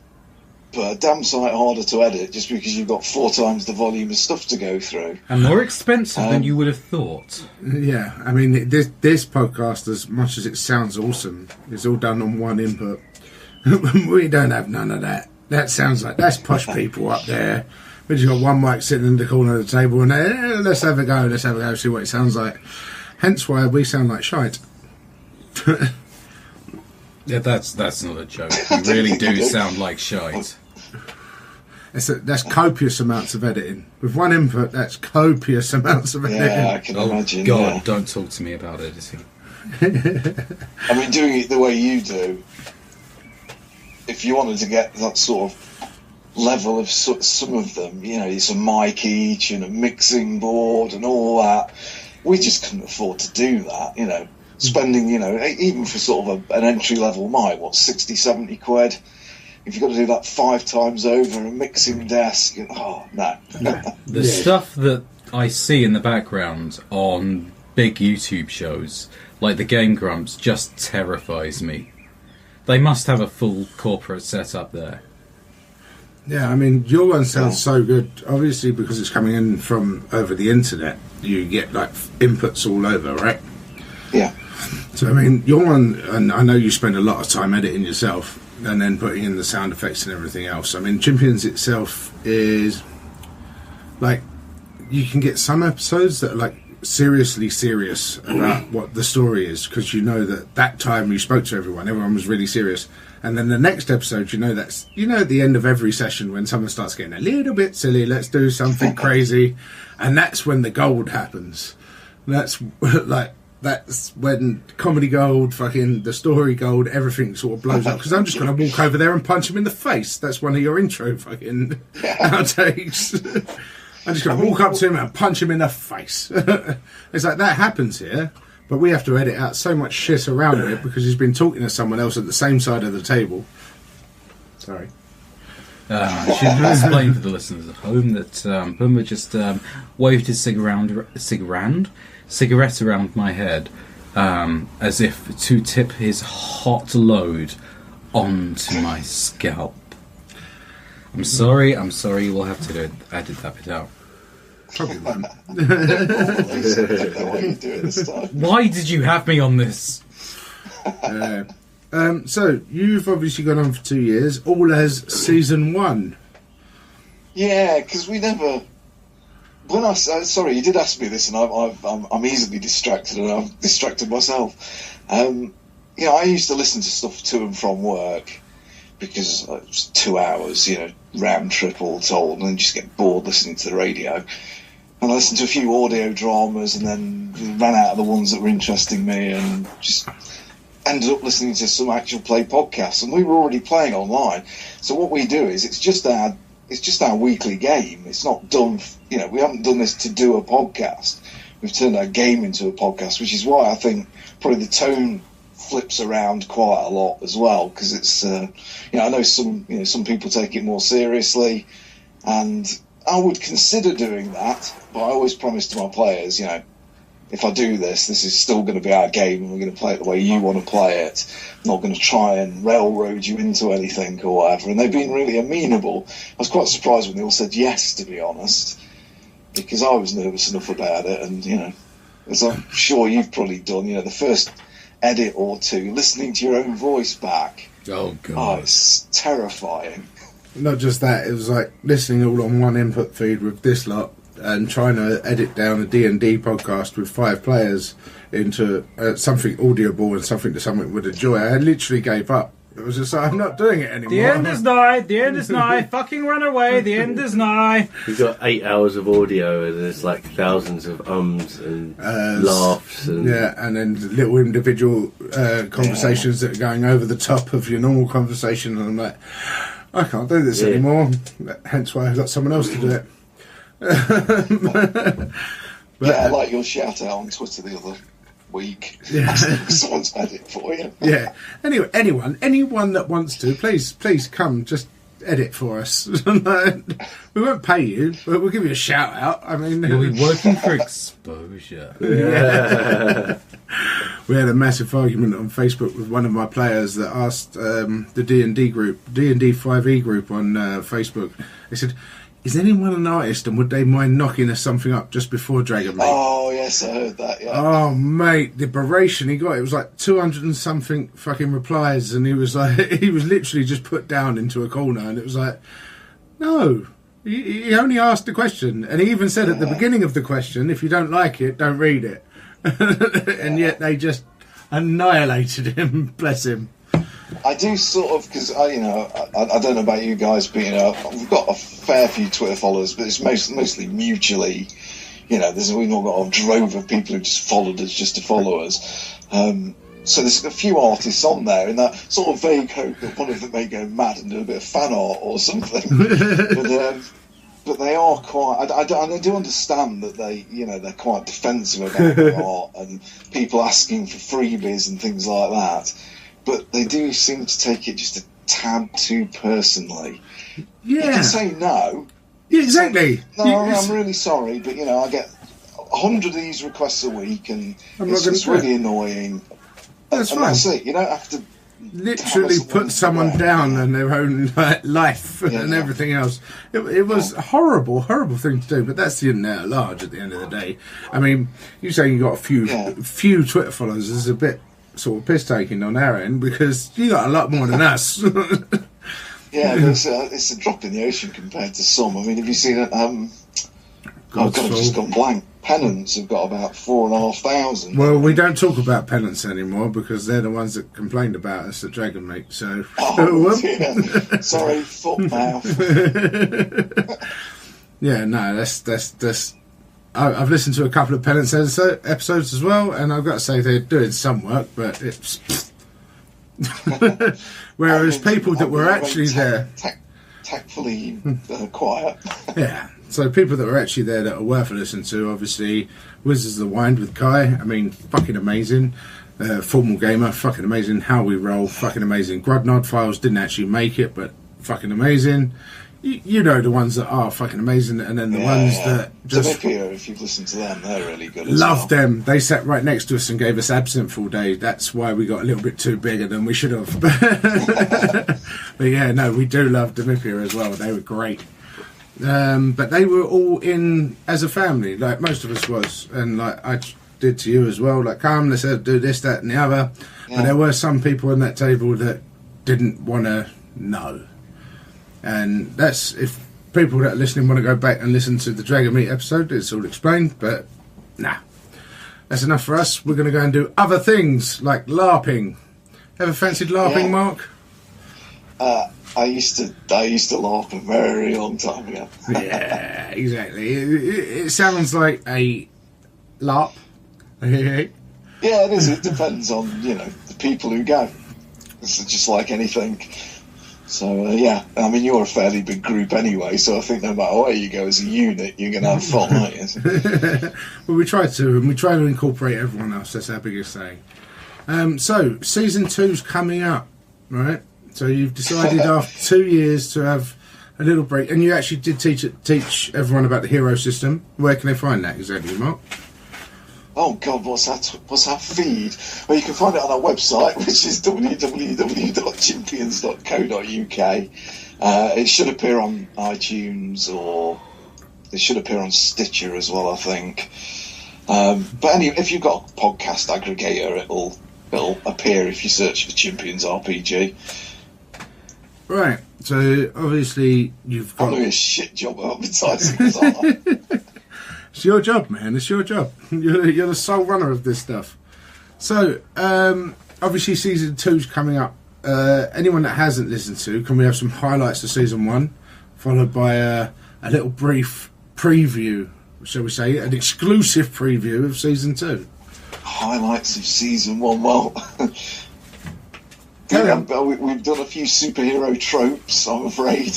but a damn sight harder to edit, just because you've got 4 times the volume of stuff to go through. And more expensive than you would have thought. Yeah, I mean, this podcast, as much as it sounds awesome, is all done on one input. We don't have none of that. That sounds like that's posh people up there. We just got one mic sitting in the corner of the table and let's have a go, see what it sounds like. Hence why we sound like shite. Yeah, that's not a joke. You really do sound like shite. That's copious amounts of editing. With one input, that's copious amounts of editing. Yeah, I can imagine. God, yeah. don't talk to me about editing. I mean, doing it the way you do, if you wanted to get that sort of level of some of them, it's a mic each and a mixing board and all that, we just couldn't afford to do that, spending, even for sort of an entry-level mic, 60, 70 quid, if you've got to do that 5 times over a mixing desk, no. The stuff that I see in the background on big YouTube shows, like the Game Grumps, just terrifies me. They must have a full corporate setup there. Yeah, I mean, your one sounds so good. Obviously, because it's coming in from over the internet, you get like inputs all over, right? Yeah. So, I mean, your one, and I know you spend a lot of time editing yourself and then putting in the sound effects and everything else. I mean, Champions itself is like, you can get some episodes that are like seriously serious about what the story is, because that time you spoke to everyone was really serious, and then the next episode, that's at the end of every session when someone starts getting a little bit silly, let's do something crazy, and that's when the gold happens. That's when comedy gold, fucking the story gold, everything sort of blows up, because I'm just going to walk over there and punch him in the face. That's one of your intro fucking outtakes. I'm just going to walk up to him and punch him in the face. It's like, that happens here, but we have to edit out so much shit around it because he's been talking to someone else at the same side of the table. Sorry. I should explain for the listeners at home that Pumba just waved his cigarette around my head as if to tip his hot load onto my scalp. I'm sorry, we'll have to edit that bit out. Probably won't. Why did you have me on this? So, you've obviously gone on for 2 years, all as season 1. Yeah, because we never... sorry, you did ask me this, and I'm easily distracted, and I've distracted myself. I used to listen to stuff to and from work, because it was 2 hours, round trip all told, and then just get bored listening to the radio. And I listened to a few audio dramas, and then ran out of the ones that were interesting me, and just ended up listening to some actual play podcasts. And we were already playing online, so what we do is it's just our weekly game. It's not done. We haven't done this to do a podcast. We've turned our game into a podcast, which is why I think probably the tone flips around quite a lot as well, because it's I know some people take it more seriously, and I would consider doing that, but I always promise to my players, if I do this is still going to be our game, and we're going to play it the way you want to play it. I'm not going to try and railroad you into anything or whatever. And they've been really amenable. I was quite surprised when they all said yes, to be honest, because I was nervous enough about it, and as I'm sure you've probably done, the first edit or two, listening to your own voice back. Oh, God. It's terrifying. Not just that, it was like listening all on one input feed with this lot and trying to edit down a D&D podcast with 5 players into something audible and something that someone would enjoy. I literally gave up It was just like, I'm not doing it anymore. The end is nigh. The end is nigh. Fucking run away. The end is nigh. We've got 8 hours of audio, and there's like thousands of ums and laughs. And yeah, and then little individual conversations that are going over the top of your normal conversation. And I'm like, I can't do this anymore. Hence why I got someone else to do it. But, I like your shout out on Twitter the other week. Yeah. Someone's had it for you. Yeah. Anyway, anyone that wants to, please come, just edit for us. We won't pay you, but we'll give you a shout out. I mean, You'll be working for exposure. Yeah. We had a massive argument on Facebook with one of my players that asked the D&D 5e group on Facebook. They said, is anyone an artist and would they mind knocking us something up just before Dragon Meet? Oh, yes, I heard that, yeah. Oh, mate, the beration he got, it was like 200 and something fucking replies, and he was literally just put down into a corner, and it was like, no, he only asked the question, and he even said at the beginning of the question, if you don't like it, don't read it. And yet they just annihilated him, bless him. I do sort of, because I don't know about you guys, but we've got a fair few Twitter followers, but it's mostly mutually. We've not got a drove of people who just followed us just to follow us. So there's a few artists on there in that sort of vague hope that one of them may go mad and do a bit of fan art or something. But they are quite. I do understand that they're quite defensive about their art and people asking for freebies and things like that. But they do seem to take it just a tad too personally. Yeah. You can say no. Yeah, exactly. No, I'm really sorry, but I get 100 of these requests a week, and it's really annoying. That's fine. That's it. You don't have to literally put someone down and their own life and everything else. It was a horrible thing to do, but that's the internet at large at the end of the day. I mean, you say you got a few Twitter followers is a bit sort of piss taking on our end, because you got a lot more than us. Yeah, it's a drop in the ocean compared to some. I mean, have you seen it? I've just gone blank. Pennants have got about 4,500. Well, we don't talk about Pennants anymore because they're the ones that complained about us at Dragon Meet. So, sorry, foot mouth. Yeah, no, that's. I've listened to a couple of Pennants episodes as well, and I've got to say they're doing some work, but it's. Whereas people that were actually there, tactfully quiet. Yeah. So people that were actually there that are worth a listen to, obviously, Wizards of the Wind with Kai. I mean, fucking amazing. Formal Gamer, fucking amazing. How We Roll, fucking amazing. Grudnod Files didn't actually make it, but fucking amazing. You know the ones that are fucking amazing, and then the ones that just... Zamipia, if you've listened to them, they're really good as well. Love them. They sat right next to us and gave us absinthe all day. That's why we got a little bit too bigger than we should have. But yeah, no, we do love Zamipia as well. They were great. But they were all in as a family, like most of us was. And like I did to you as well. Like, come, let's do this, that and the other. Yeah. But there were some people on that table that didn't want to know. And that's, if people that are listening want to go back and listen to the Dragon Meet episode, it's all explained, but nah. That's enough for us. We're going to go and do other things, like LARPing. Ever fancied LARPing, Mark? I used to LARP a very long time ago. Yeah, exactly. It sounds like a LARP. Yeah, it is. It depends on, the people who go. It's just like anything. So, yeah, I mean, you're a fairly big group anyway, so I think no matter where you go as a unit, you're going to have fun, aren't you? Well, we try to incorporate everyone else. That's our biggest thing. So, Season 2's coming up, right? So you've decided after 2 years to have a little break, and you actually did teach everyone about the hero system. Where can they find that exactly, Mark? Oh God, what's that feed? Well, you can find it on our website, which is www.champions.co.uk. It should appear on iTunes, or it should appear on Stitcher as well, I think. But anyway, if you've got a podcast aggregator, it'll appear if you search for Champions RPG. Right. So obviously you've got. I'm doing a shit job of advertising this, aren't I? It's your job, man. It's your job. You're the sole runner of this stuff. So, obviously, Season 2's coming up anyone that hasn't listened to, can we have some highlights of season 1, followed by a little brief preview, shall we say, an exclusive preview of season 2? Highlights of season 1. Well, we've done a few superhero tropes, I'm afraid.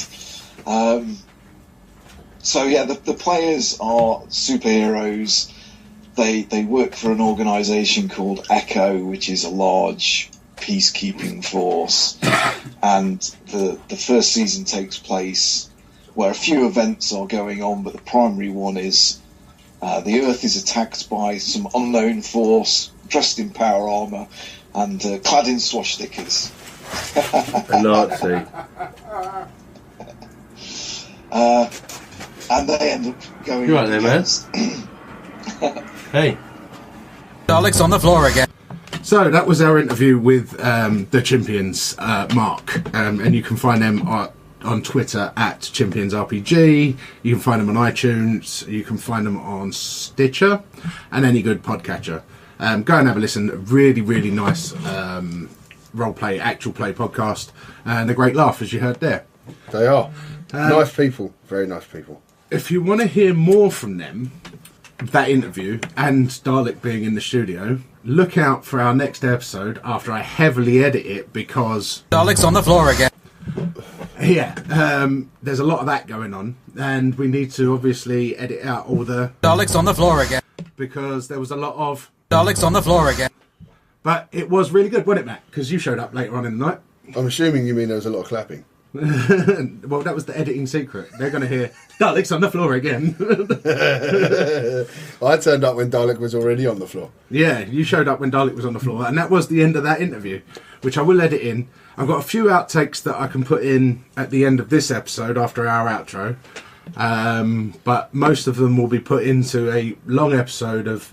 So yeah, the players are superheroes. They work for an organisation called Echo, which is a large peacekeeping force. And the first season takes place where a few events are going on, but the primary one is the Earth is attacked by some unknown force dressed in power armour and clad in swastikas. A Nazi. And they end up going. You right there, man? Hey. Daleks on the floor again. So that was our interview with the Chimpions, Mark, and you can find them on Twitter at ChimpionsRPG. You can find them on iTunes. You can find them on Stitcher and any good podcatcher. Go and have a listen. Really, really nice role-play, actual play podcast, and a great laugh, as you heard there. They are. Nice people. Very nice people. If you want to hear more from them, that interview, and Dalek being in the studio, look out for our next episode after I heavily edit it, because... Daleks on the floor again. Yeah, there's a lot of that going on, and we need to obviously edit out all the... Daleks on the floor again. Because there was a lot of... Daleks on the floor again. But it was really good, wasn't it, Matt? Because you showed up later on in the night. I'm assuming you mean there was a lot of clapping. Well, that was the editing secret. They're going to hear Dalek's on the floor again. I turned up when Dalek was already on the floor. Yeah, you showed up when Dalek was on the floor, and that was the end of that interview, which I will edit in. I've got a few outtakes that I can put in at the end of this episode after our outro, but most of them will be put into a long episode of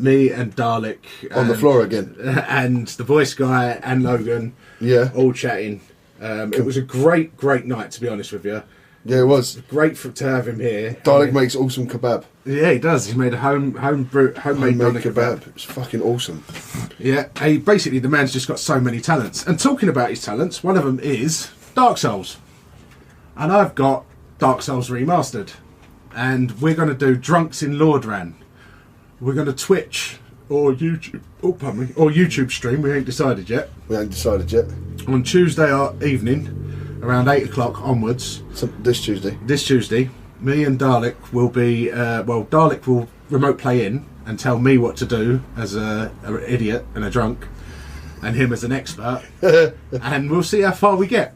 me and Dalek On the floor again. And the voice guy and Logan, Yeah. all chatting. It was a great night, to be honest with you. Yeah, it was. Great to have him here. Dalek makes awesome kebab. Yeah, he does. He made a homemade doner kebab. It's fucking awesome. Yeah, basically the man's just got so many talents. And talking about his talents, one of them is Dark Souls. And I've got Dark Souls Remastered. And we're going to do Drunks in Lordran. We're going to Twitch or YouTube, or YouTube stream. We ain't decided yet. We ain't decided yet. On Tuesday evening, around 8 o'clock onwards. So this Tuesday, me and Dalek will be. Dalek will remote play in and tell me what to do as an idiot and a drunk, and him as an expert, and we'll see how far we get.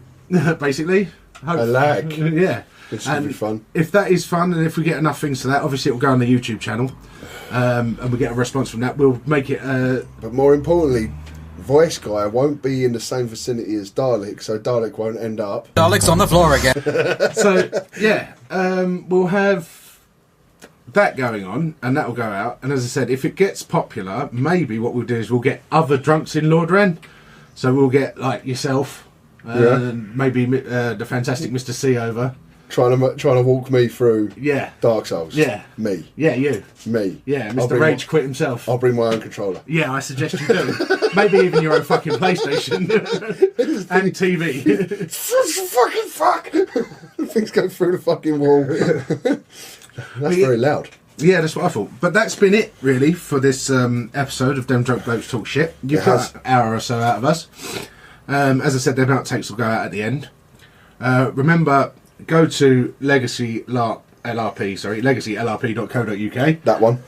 Basically, a lag. Yeah. Which should be fun. If that is fun, and if we get enough things to that, obviously it will go on the YouTube channel, and we get a response from that. We'll make it. But more importantly, voice guy won't be in the same vicinity as Dalek, so Dalek won't end up. Dalek's on the floor again. So yeah, we'll have that going on, and that will go out. And as I said, if it gets popular, maybe what we'll do is we'll get other drunks in Lordran. So we'll get like yourself, maybe the fantastic Mr. C over. Trying to walk me through Dark Souls. Yeah. Me. Yeah, you. Me. Yeah, Mr. Rage quit himself. I'll bring my own controller. Yeah, I suggest you do. Maybe even your own fucking PlayStation and TV. Fucking fuck! Things go through the fucking wall. That's very loud. Yeah, that's what I thought. But that's been it, really, for this episode of Dem Drunk Blokes Talk Shit. You've got an hour or so out of us. As I said, them outtakes will go out at the end. Remember, go to legacylrp.co.uk. That one.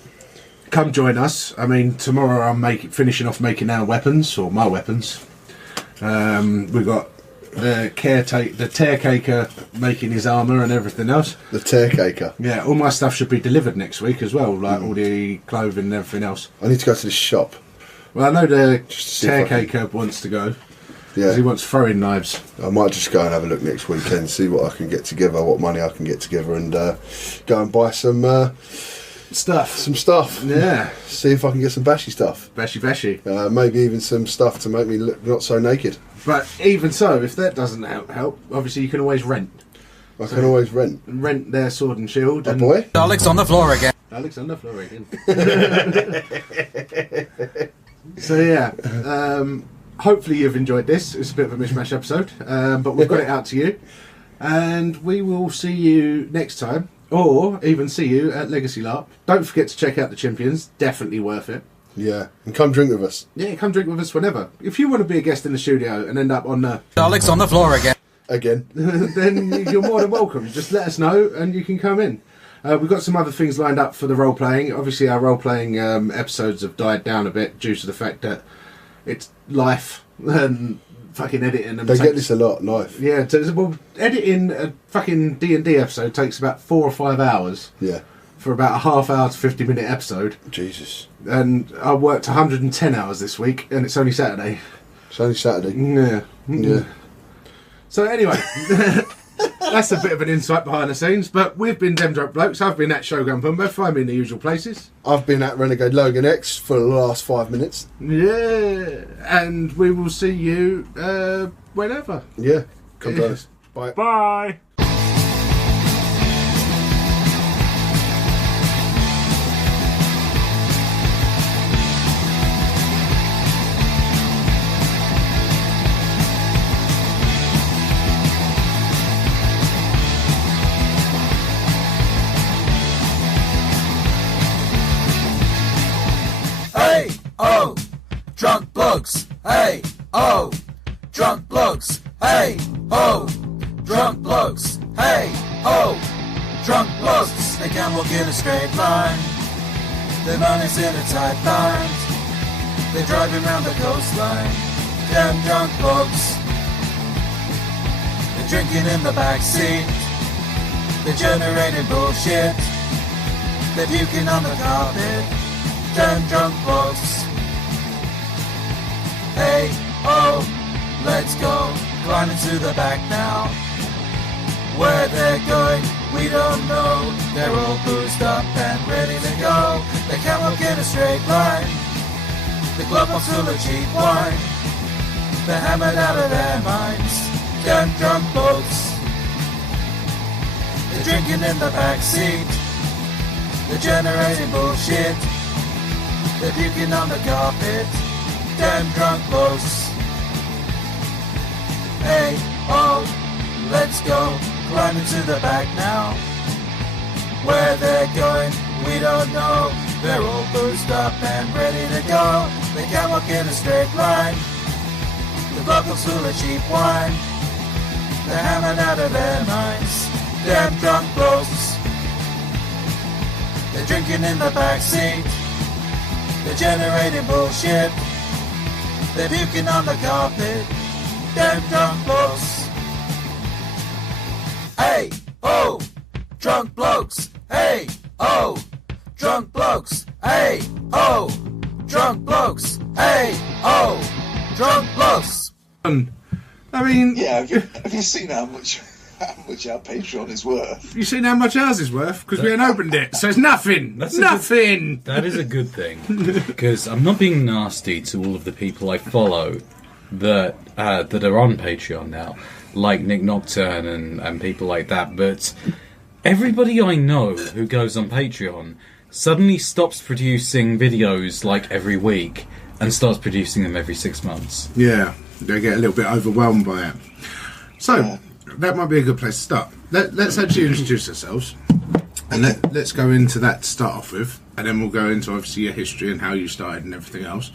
Come join us. I mean, tomorrow I'm finishing off making our weapons, or my weapons. We've got the Tearcaker making his armour and everything else. The Tearcaker. Yeah, all my stuff should be delivered next week as well, like all the clothing and everything else. I need to go to the shop. Well, I know the Tearcaker wants to go. Yeah. Because he wants throwing knives. I might just go and have a look next weekend, see what I can get together, what money I can get together, and go and buy some stuff. Some stuff. Yeah. See if I can get some bashy stuff. Bashy. Maybe even some stuff to make me look not so naked. But even so, if that doesn't help, obviously you can always rent. I can always rent. Rent their sword and shield. Oh boy. Dalek's on the floor again. Dalek's on the floor again. So yeah. hopefully you've enjoyed this. It's a bit of a mishmash episode, but we've got it out to you. And we will see you next time, or even see you at Legacy LARP. Don't forget to check out the Champions. Definitely worth it. Yeah, and come drink with us. Yeah, come drink with us whenever. If you want to be a guest in the studio and end up on the... Daleks on the floor again. then you're more than welcome. Just let us know and you can come in. We've got some other things lined up for the role-playing. Obviously, our role-playing episodes have died down a bit due to the fact that it's life and fucking editing. And they get this a lot, life. Yeah, well, editing a fucking D&D episode takes about 4 or 5 hours. Yeah. For about a half-hour to 50-minute episode. Jesus. And I worked 110 hours this week, and it's only Saturday. It's only Saturday. Yeah. Yeah. So anyway, that's a bit of an insight behind the scenes. But we've been Dem Drunk Blokes. I've been at Shogun Pumbo. Find me in the usual places. I've been at Renegade Logan X for the last 5 minutes. Yeah. And we will see you whenever. Yeah. Come join us. Bye. Bye. Hey, oh, drunk blokes. Hey, oh, drunk blokes. Hey, oh, drunk blokes. Hey, oh, drunk blokes. They can't walk in a straight line. Their money's in a tight bind. They're driving around the coastline. Damn drunk blokes. They're drinking in the back seat. They're generating bullshit. They're puking on the carpet. Damn drunk blokes. Hey, oh, let's go. Climbing to the back now. Where they're going, we don't know. They're all boozed up and ready to go. They can't walk in a straight line. The glove box full of cheap wine. They're hammered out of their minds. Damn drunk blokes. They're drinking in the back seat. They're generating bullshit. They're puking on the carpet. Damn drunk blokes. Hey, oh, let's go. Climbing to the back now. Where they're going, we don't know. They're all boozed up and ready to go. They can't walk in a straight line. The bottle's full of cheap wine. They're hammered out of their minds. Damn drunk blokes. They're drinking in the back seat. They're generating bullshit. They're puking on the carpet. Damn drunk blokes. Hey, oh, drunk blokes. Hey, oh, drunk blokes. Hey, oh, drunk blokes. Hey, oh, drunk blokes. I mean... Yeah, have you seen how much our Patreon is worth? You seen how much ours is worth? Because we ain't opened it, so it's nothing. Nothing. That is a good thing, because I'm not being nasty to all of the people I follow that are on Patreon now, like Nick Nocturne and people like that, but everybody I know who goes on Patreon suddenly stops producing videos like every week and starts producing them every 6 months. Yeah, they get a little bit overwhelmed by it. So, that might be a good place to start. Let's actually introduce ourselves, and let's go into that to start off with, and then we'll go into obviously your history and how you started and everything else,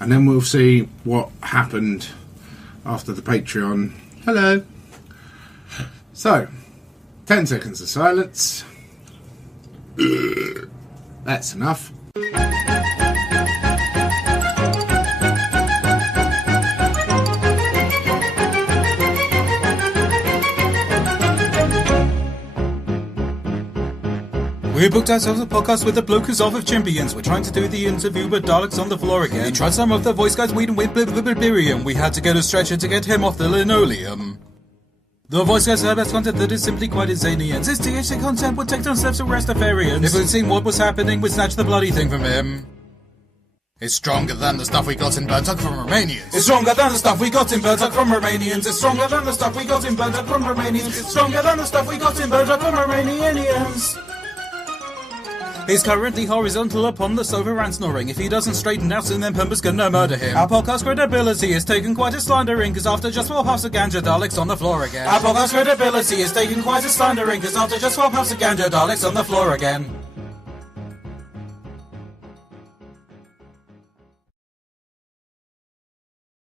and then we'll see what happened after the Patreon. Hello. So, 10 seconds of silence. That's enough. We booked ourselves a podcast with the Blokers of Champions. We're trying to do the interview, but Daleks on the floor again. We tried some of the voice guys, weed and Bliberium. We had to get a stretcher to get him off the linoleum. The voice guys have content that is simply quite insane. This THC content would take down steps of Rastafarians. If we'd seen what was happening, we'd snatch the bloody thing from him. It's stronger than the stuff we got in Burnt Up from Romanians. It's stronger than the stuff we got in Burnt Up from Romanians. It's stronger than the stuff we got in Burnt Up from Romanians. It's stronger than the stuff we got in Burnt Up from Romanians. He's currently horizontal upon the sofa and snoring. If he doesn't straighten out soon, then Pumba's gonna murder him. Our podcast credibility is taken quite a slandering, cause after just 4 puffs of ganja, Dalek's on the floor again. Our podcast credibility is taken quite a slandering, cause after just 4 puffs of ganja, Dalek's on the floor again.